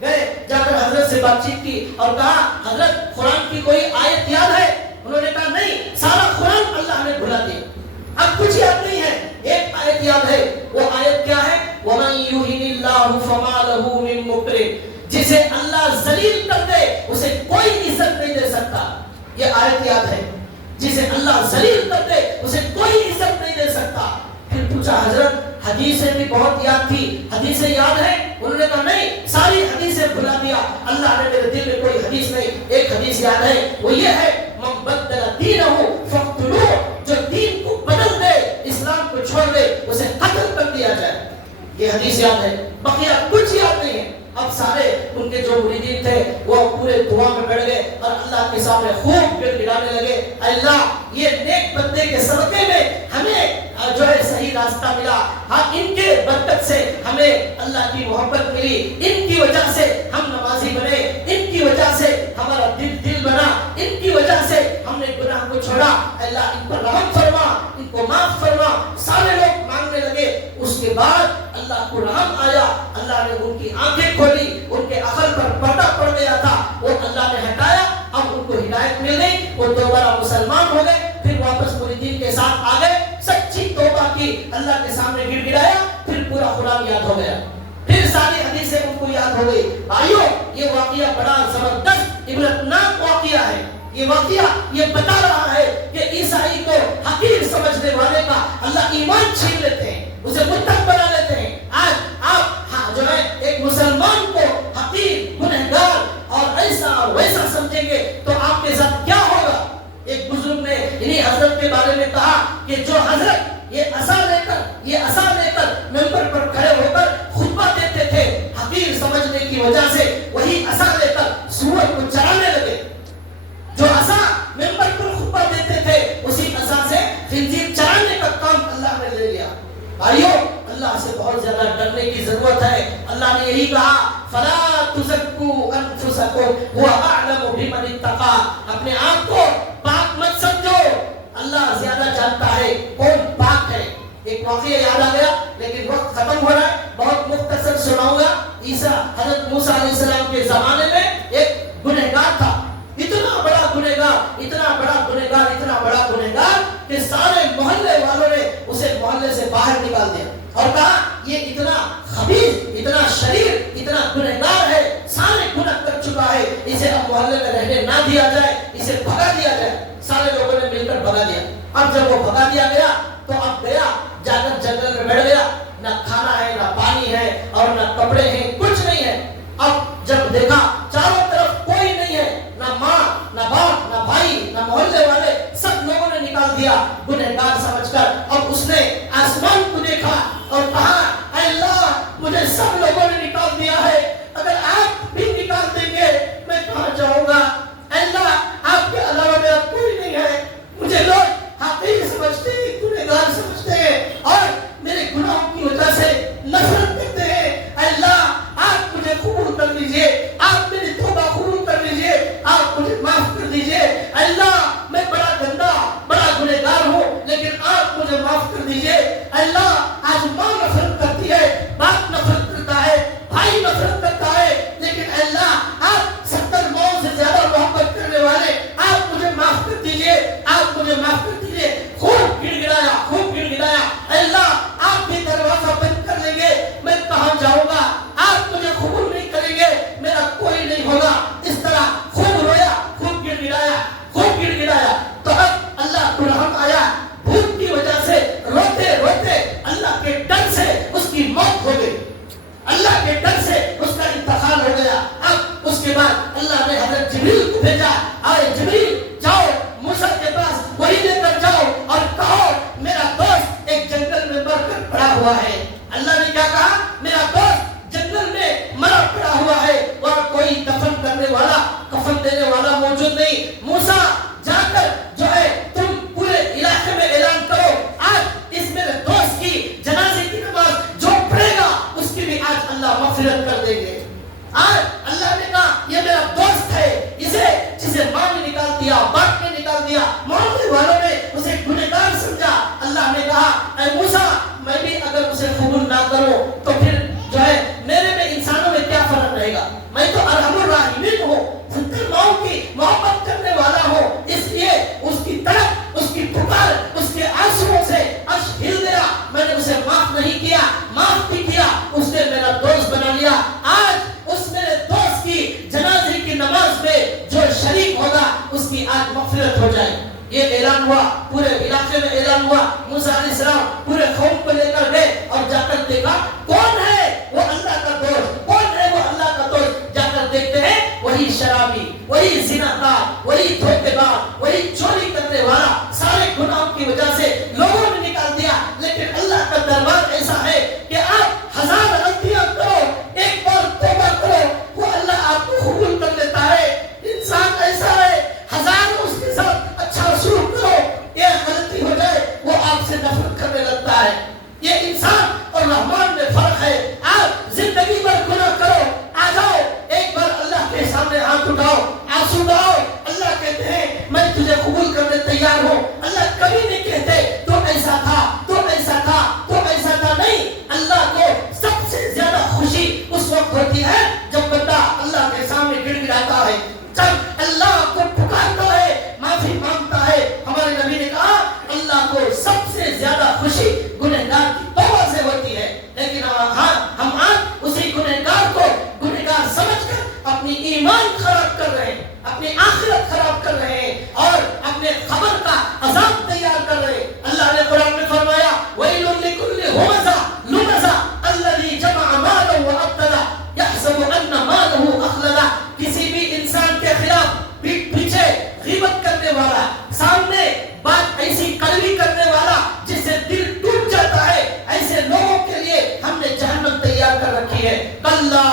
گئے جا کر حضرت سے بات چیت کی اور کہا حضرت قرآن کی کوئی آیت یاد ہے؟ انہوں نے کہا نہیں, سارا قرآن اللہ نے بھلا دیا, اب کچھ یاد نہیں ہے. ایک آیت یاد ہے, وہ آیت کیا ہے؟ وَمَن يُهِنِ اللَّهُ فَمَا لَهُ مِن مُكْرِمٍ, جسے اللہ ذلیل کر دے اسے کوئی عزت نہیں دے سکتا. یہ آیت یاد ہے, جسے اللہ ذلیل کر دے اسے کوئی عزت نہیں دے سکتا. پھر پوچھا حضرت حدیثیں بھی بہت یاد تھی, حدیثیں یاد ہیں؟ انہوں نے کہا نہیں, ساری حدیثیں بھلا دیا, اللہ نے میرے دل میں کوئی حدیث نہیں. ایک حدیث یاد ہے, وہ یہ ہے من بدل دینہ فاقتلوہ, جو دین کو بدل دے, اسلام کو چھوڑ دے, اسے قتل کر دیا جائے. یہ حدیث یاد ہے, بقیہ کچھ یاد نہیں ہے. اب سارے ان کے جو مریدین تھے وہ پورے دعا میں بیٹھ گئے اور اللہ کے سامنے خوب گر گرانے لگے, اللہ یہ نیک بندے کے صدقے میں ہمیں جو ہے صحیح راستہ ملا, ہاں ان کے برکت سے ہمیں اللہ کی محبت ملی, ان کی وجہ سے ہم نمازی بنے, ان کی وجہ سے ہمارا دل بنا, ان کی وجہ سے ہم نے گناہ کو چھوڑا. اللہ ان پر رحم فرما, ان کو معاف فرما. سارے لوگ مانگنے لگے. اس کے بعد اللہ کو رحم آیا, اللہ نے ان کی آنکھیں کھولی, ان کے عقل پر پردہ پڑ گیا تھا, وہ اللہ نے ہٹایا, اب ان کو ہدایت مل گئی, وہ دوبارہ مسلمان ہو گئے. پھر واپس مریدین کے ساتھ آ گئے, سچی توبہ کی, اللہ کے سامنے گر گرایا, پھر پورا قرآن یاد ہو گیا, پھر ساری حدیثیں ان کو یاد ہو گئی. بھائیو یہ واقعہ بڑا زبردست عبرتناک واقعہ ہے. یہ واقعہ یہ بتا رہا ہے کہ عیسائی کو حقیر سمجھنے والے کا اللہ ایمان چھین لیتے ہیں, اسے مرتد بنا لیتے ہیں. آج آپ جو ہے ایک مسلمان کو حقیر, گنہگار اور ایسا اور ویسا سمجھیں گے تو آپ کے ساتھ کیا ہوگا؟ ایک بزرگ نے انہی حضرت کے بارے میں کہا کہ جو حضرت یہ عصا لے کر ممبر پر کھڑے ہو کر خطبہ دیتے تھے, حقیر سمجھنے کی وجہ سے وہی عصا لے کر سور کو چرانے لگے. جو عصا ممبر پر خطبہ دیتے تھے اسی عصا سے خنزیر چرانے کا کام اللہ نے لے لیا. بھائیو اللہ سے بہت زیادہ ڈرنے کی ضرورت ہے. اللہ نے یہی کہا فلا تزکوا انفسکم هو اعلم بمن اتقى, اپنے آپ کو پاک مت سمجھو, اللہ زیادہ جانتا ہے کون پاک ہے. ایک واقعہ یاد آ گیا لیکن وقت ختم ہو رہا ہے, بہت مختصر سناؤں گا. حضرت موسیٰ علیہ السلام کے زمانے میں ایک گنہگار تھا, اتنا بڑا گنہگار کہ سارے محلے والوں نے اسے محلے سے باہر نکال دیا اور کہا یہ اتنا خبیث, اتنا شریر, اتنا گنہگار ہے, سارے گناہ کر چکا ہے, اسے اب محلے میں رہنے نہ دیا جائے, اسے بھگا دیا جائے. سارے لوگوں نے مل کر بھگا دیا. اب جب وہ بھگا دیا گیا تو اب گیا جا کر جنگل میں بیٹھ گیا, نہ کھانا ہے, نہ پانی ہے اور نہ کپڑے ہیں, کچھ نہیں ہے. اب جب دیکھا چاروں طرف کوئی نہیں ہے, نہ ماں, نہ باپ, نہ بھائی, نہ محلے والے, سب لوگوں نے نکال دیا گنہگار سمجھ کر. اب اس نے آسمان کو دیکھا اور کہا اے اللہ مجھے سب لوگوں نے نکال دیا ہے, اگر آپ بھی نکال دیں گے میں کہاں جاؤں گا؟ اے اللہ آپ کے علاوہ میرا کوئی نہیں ہے. مجھے لوگ حقیر سمجھتے ہیں, گنہگار سمجھتے ہیں اور میرے گناہوں کی وجہ سے نفرت کرتے ہیں. اے اللہ آپ مجھے قبول کر لیجئے, آپ میری توبہ قبول کر لیجئے, آپ مجھے معاف کر دیجئے. اے اللہ میں بڑا گندا, بڑا گنہگار ہوں لیکن آپ مجھے معاف کر دیجئے. اے اللہ آج ماں نفرت کرتی ہے, باپ نفرت کرتا ہے, بھائی نفرت کرتا ہے, لیکن اے اللہ آپ 70 ماؤں سے زیادہ محبت کرنے والے, آپ مجھے معاف کر دیجئے, آپ مجھے معاف کر دیجئے. خوب گر گرایا. اے اللہ آپ بھی دروازہ بند کر لیں گے, میں کہاں جاؤں گا؟ آپ مجھے قبول نہیں کریں گے, میرا کوئی نہیں ہوگا. اس طرح خوب رویا, خوب گر گرایا. تو اب اللہ کو رحم آیا, بھوک کی وجہ سے روتے روتے اللہ کے ڈر سے اس کی موت ہو گئی, اللہ کے ڈر سے اس کا انتقال ہو گیا. اب اس کے بعد اللہ نے حضرت جبریل کو بھیجا, آئے جبریل جاؤ موسیٰ کے پاس, وہی لے کر جاؤ اور کہو میرا دوست ایک جنگل میں مر کر پڑا ہوا ہے. اللہ نے کیا کہا؟ میرا دوست جنگل میں مرا پڑا ہوا ہے, وہاں کوئی دفن کرنے کی نماز میں جو شریک ہوگا اس کی آج مغفرت ہو جائے. یہ اعلان ہوا, پورے علاقے میں اعلان ہوا. موسیٰ علیہ السلام پورے قوم کو لے کر گئے اور جا کر دیکھا کون ہے وہ اللہ کا دوست, کون ہے وہ اللہ کا دوست. جا کر دیکھتے ہیں وہی شرابی, وہی زناکار, وہی دھوکے باز, وہی چوری کرنے والا. سارے گناہوں کی وجہ سے لوگوں نے نکال دیا. لیکن اللہ کا دربار ایسا ہے کہ آپ 1000 غلطیاں کرو, ایک بار توبہ کرو, وہ اللہ آپ کو قبول کر لیتا ہے. انسان ایسا ہے, 1000 اس کے ساتھ اچھا سلوک کرو, ایک غلطی ہو جائے وہ آپ سے نفرت کرنے لگتا ہے. یہ انسان اور رحمان میں فرق ہے. آپ زندگی بھر گناہ کرو, آ جاؤ ایک بار اللہ کے سامنے ہاتھ اٹھاؤ, آنسو بہاؤ. اللہ کہتے ہیں میں تجھے قبول کرنے تیار ہوں. اللہ کبھی نہیں کہتے تو ایسا تھا, تو ایسا تھا, تو ایسا تھا. نہیں, اللہ کو سب سے زیادہ خوشی اس وقت ہوتی ہے جب بندہ اللہ کے سامنے گڑ گڑاتا ہے, جب اللہ کو پکارتا ہے, معافی مانگتا ہے. ہمارے نبی نے کہا اللہ کو سب سے زیادہ خوشی گنہگار کی توبہ سے ہوتی ہے. لیکن ہم آج اسی گنہگار کو گنہگار سمجھ کر اپنی ایمان خراب کر رہے ہیں, اپنی آخرت خراب کر رہے ہیں اور اپنے قبر کا عذاب تیار کر رہے ہیں. اللہ نے قرآن میں فرمایا وَيْلٌ لِكُلِّ هُمَزَةٍ لُمَزَةٍ الَّذِي جَمَعَ مَالًا وَعَدَّدَهُ يَحْسَبُ أَنَّ مَالَهُ أَخْلَدَهُ. کسی بھی انسان کے خلاف پیٹھ پیچھے غیبت کرنے والا, سامنے بات ایسی کڑوی کرنے والا جس سے دل ٹوٹ جاتا ہے, ایسے لوگوں کے لیے ہم نے جہنم تیار کر رکھی ہے. کلا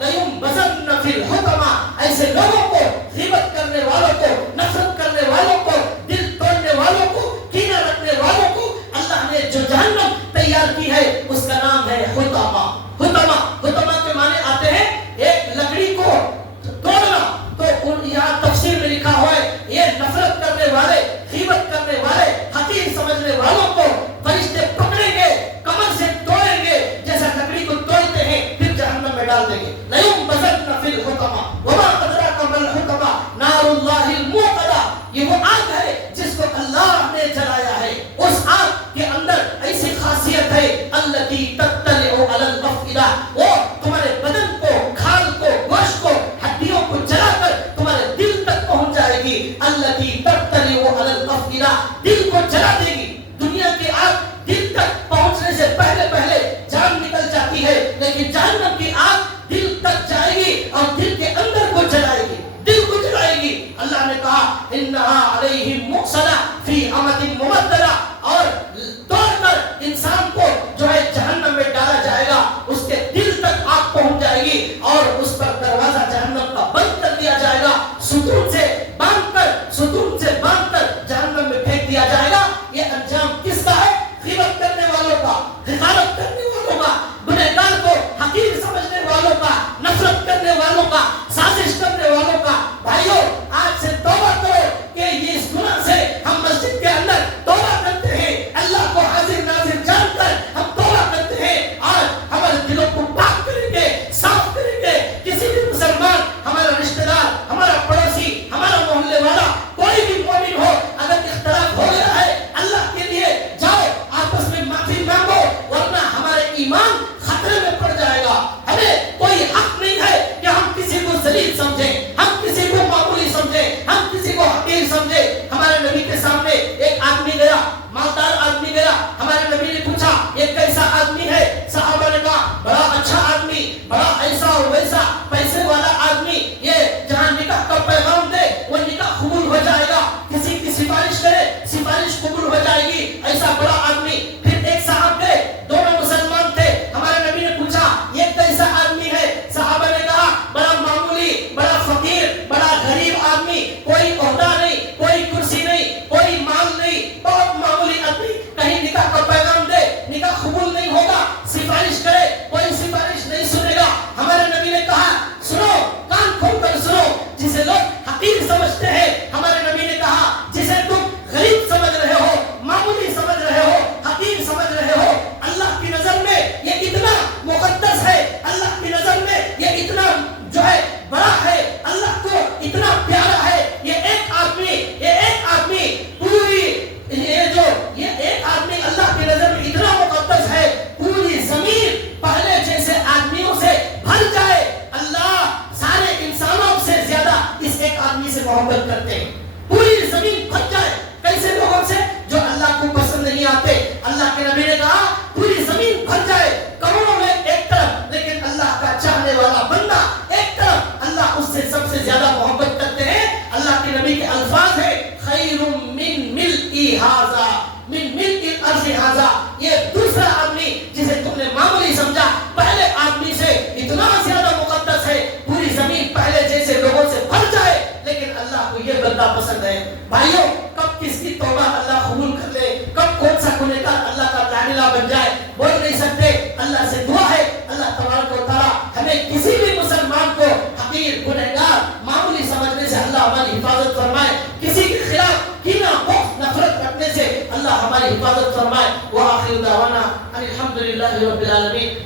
لَيُنبَذَنَّ فِي الْحُطَمَةِ. ایسے لوگوں کو, غیبت کرنے والوں کو, نفرت کرنے والوں کو, دل توڑنے والوں کو, کینہ رکھنے والوں کو اللہ نے جو جہنم تیار کی ہے اس کا نام ہے حطمہ. حطمہ, حطمہ کے معنی آتے ہیں ایک لکڑی کو توڑنا. تو یہاں تفسیر میں لکھا ہوا ہے یہ نفرت کرنے والے, غیبت کرنے والے, حقیر سمجھنے والوں کو فرشتے پکڑیں گے, کمر سے توڑیں گے جیسا لکڑی کو توڑتے ہیں, پھر جہنم میں ڈال دیں گے. لَيُنبَذَنَّ فِي الْحُطَمَةِ وَمَا أَدْرَاكَ مَا الْحُطَمَةُ نَارُ اللَّهِ الْمُوقَدَةُ. یہ وہ آگ ہے جس کو اللہ نے جلایا ہے. اس آگ کے اندر ایسی خاصیت ہے الَّتِي تَطَّلِعُ عَلَى الْأَفْئِدَةِ. وہ تمہارے بدن کو, کھال کو, گوشت کو, ہڈیوں کو جلا کر تمہارے دل تک پہنچ جائے گی. الَّتِي تَطَّلِعُ عَلَى الْأَفْئِدَةِ. دل کو جلا دے گی. دنیا کی آگ دل تک پہنچنے سے پہلے پہلے جان نکل جاتی ہے, لیکن جہنم کی آگ دل تک جائے گی اور دل کے اندر کو جلائے گی, دل کو جلائے گی. اللہ نے کہا انہا علیہم مؤصدہ فی امد ممددہ. اور توڑ کر انسان کو جو ہے جہنم میں ڈالا جائے گا, اس کے دل تک آگ پہنچ جائے گی اور اس پر دروازہ جہنم کا بند کر دیا جائے گا. ستون سے باندھ کر, ستون سے باندھ کر جہنم میں پھینک دیا جائے گا. یہ انجام کس کا ہے؟ غیبت کرنے والوں کا, حقارت کرنے والوں کا, گنہگار کو حقیر سمجھنے والوں کا, نفرت کرنے والوں کا, سازش کرنے والوں کا. بھائیو آج سے توبہ کرو کہ یہ اس گناہ سے ہم مسجد کے اندر توبہ کرتے ہیں, اللہ کو حاضر ناظر جان کر ہم توبہ کرتے ہیں. آج ہمارے دلوں کو پاک کریں گے, صاف کریں گے. کسی بھی مسلمان, ہمارا رشتہ دار, ہمارا پڑوسی, ہمارا محلے والا, کوئی بھی مومن ہو, اگر اختلاف ہو گیا ہے اللہ کے لیے جاؤ آپس میں معافی مانگو, ورنہ ہمارے ایمان خطرے میں پڑ جائے گا. ہمیں کوئی حق نہیں ہے کہ ہم کسی کو ذلیل سمجھیں, ہم کسی کو معمولی سمجھیں, ہم کسی کو حقیر سمجھیں. ہمارے نبی کے سامنے ایک آدمی گیا, مالدار آدمی گیا. ہمارے نبی نے پوچھا یہ کیسا آدمی ہے؟ صحابہ نے کہا بڑا اچھا آدمی, بڑا ایسا اور ویسا, پیسے والا آدمی. یہ جہاں نکاح کا پیغام دے وہ نکاح قبول ہو جائے گا, کسی کی سفارش کرے سفارش قبول ہو جائے گی, ایسا بڑا آدمی. پھر ایک صاحب گئے, دونوں مسلمان تھے. ہمارے نبی نے پوچھا یہ کیسا آدمی ہے؟ صحابہ نے کہا بڑا معمولی, بڑا فقیر محبت کرتے ہیں. پوری زمین بھر جائے کیسے لوگوں سے جو اللہ کو پسند نہیں آتے. اللہ کے نبی نے کہا پوری زمین بھر جائے کروڑوں میں ایک طرف, لیکن اللہ کا چاہنے والا بندہ ایک طرف, اللہ اس سے سب سے زیادہ محبت کرتے ہیں. اللہ کے نبی کے الفاظ ہیں خیر من ملء ھذا من ملء الارض ھذا. یہ دوسرا آدمی جسے تم نے معمولی سمجھا پہلے آدمی سے اتنا زیادہ مقدس ہے. پوری زمین پہلے جیسے لوگوں سے بھر جائے, لیکن اللہ کو یہ بندہ پسند ہے. بھائیوں کب کس کی توبہ اللہ قبول کر لے, کب کون سا گنہگار اللہ کا لاڈلا بن جائے بول نہیں سکتے. اللہ سے دعا ہے اللہ تبارک و تعالی ہمیں کسی بھی مسلمان کو حقیر گنہگار معمولی سمجھنے سے اللہ ہماری حفاظت فرمائے. کسی کے خلاف کینہ بغض نفرت رکھنے سے اللہ ہماری حفاظت فرمائے. وآخر دعوانا ان الحمد للہ رب العالمین.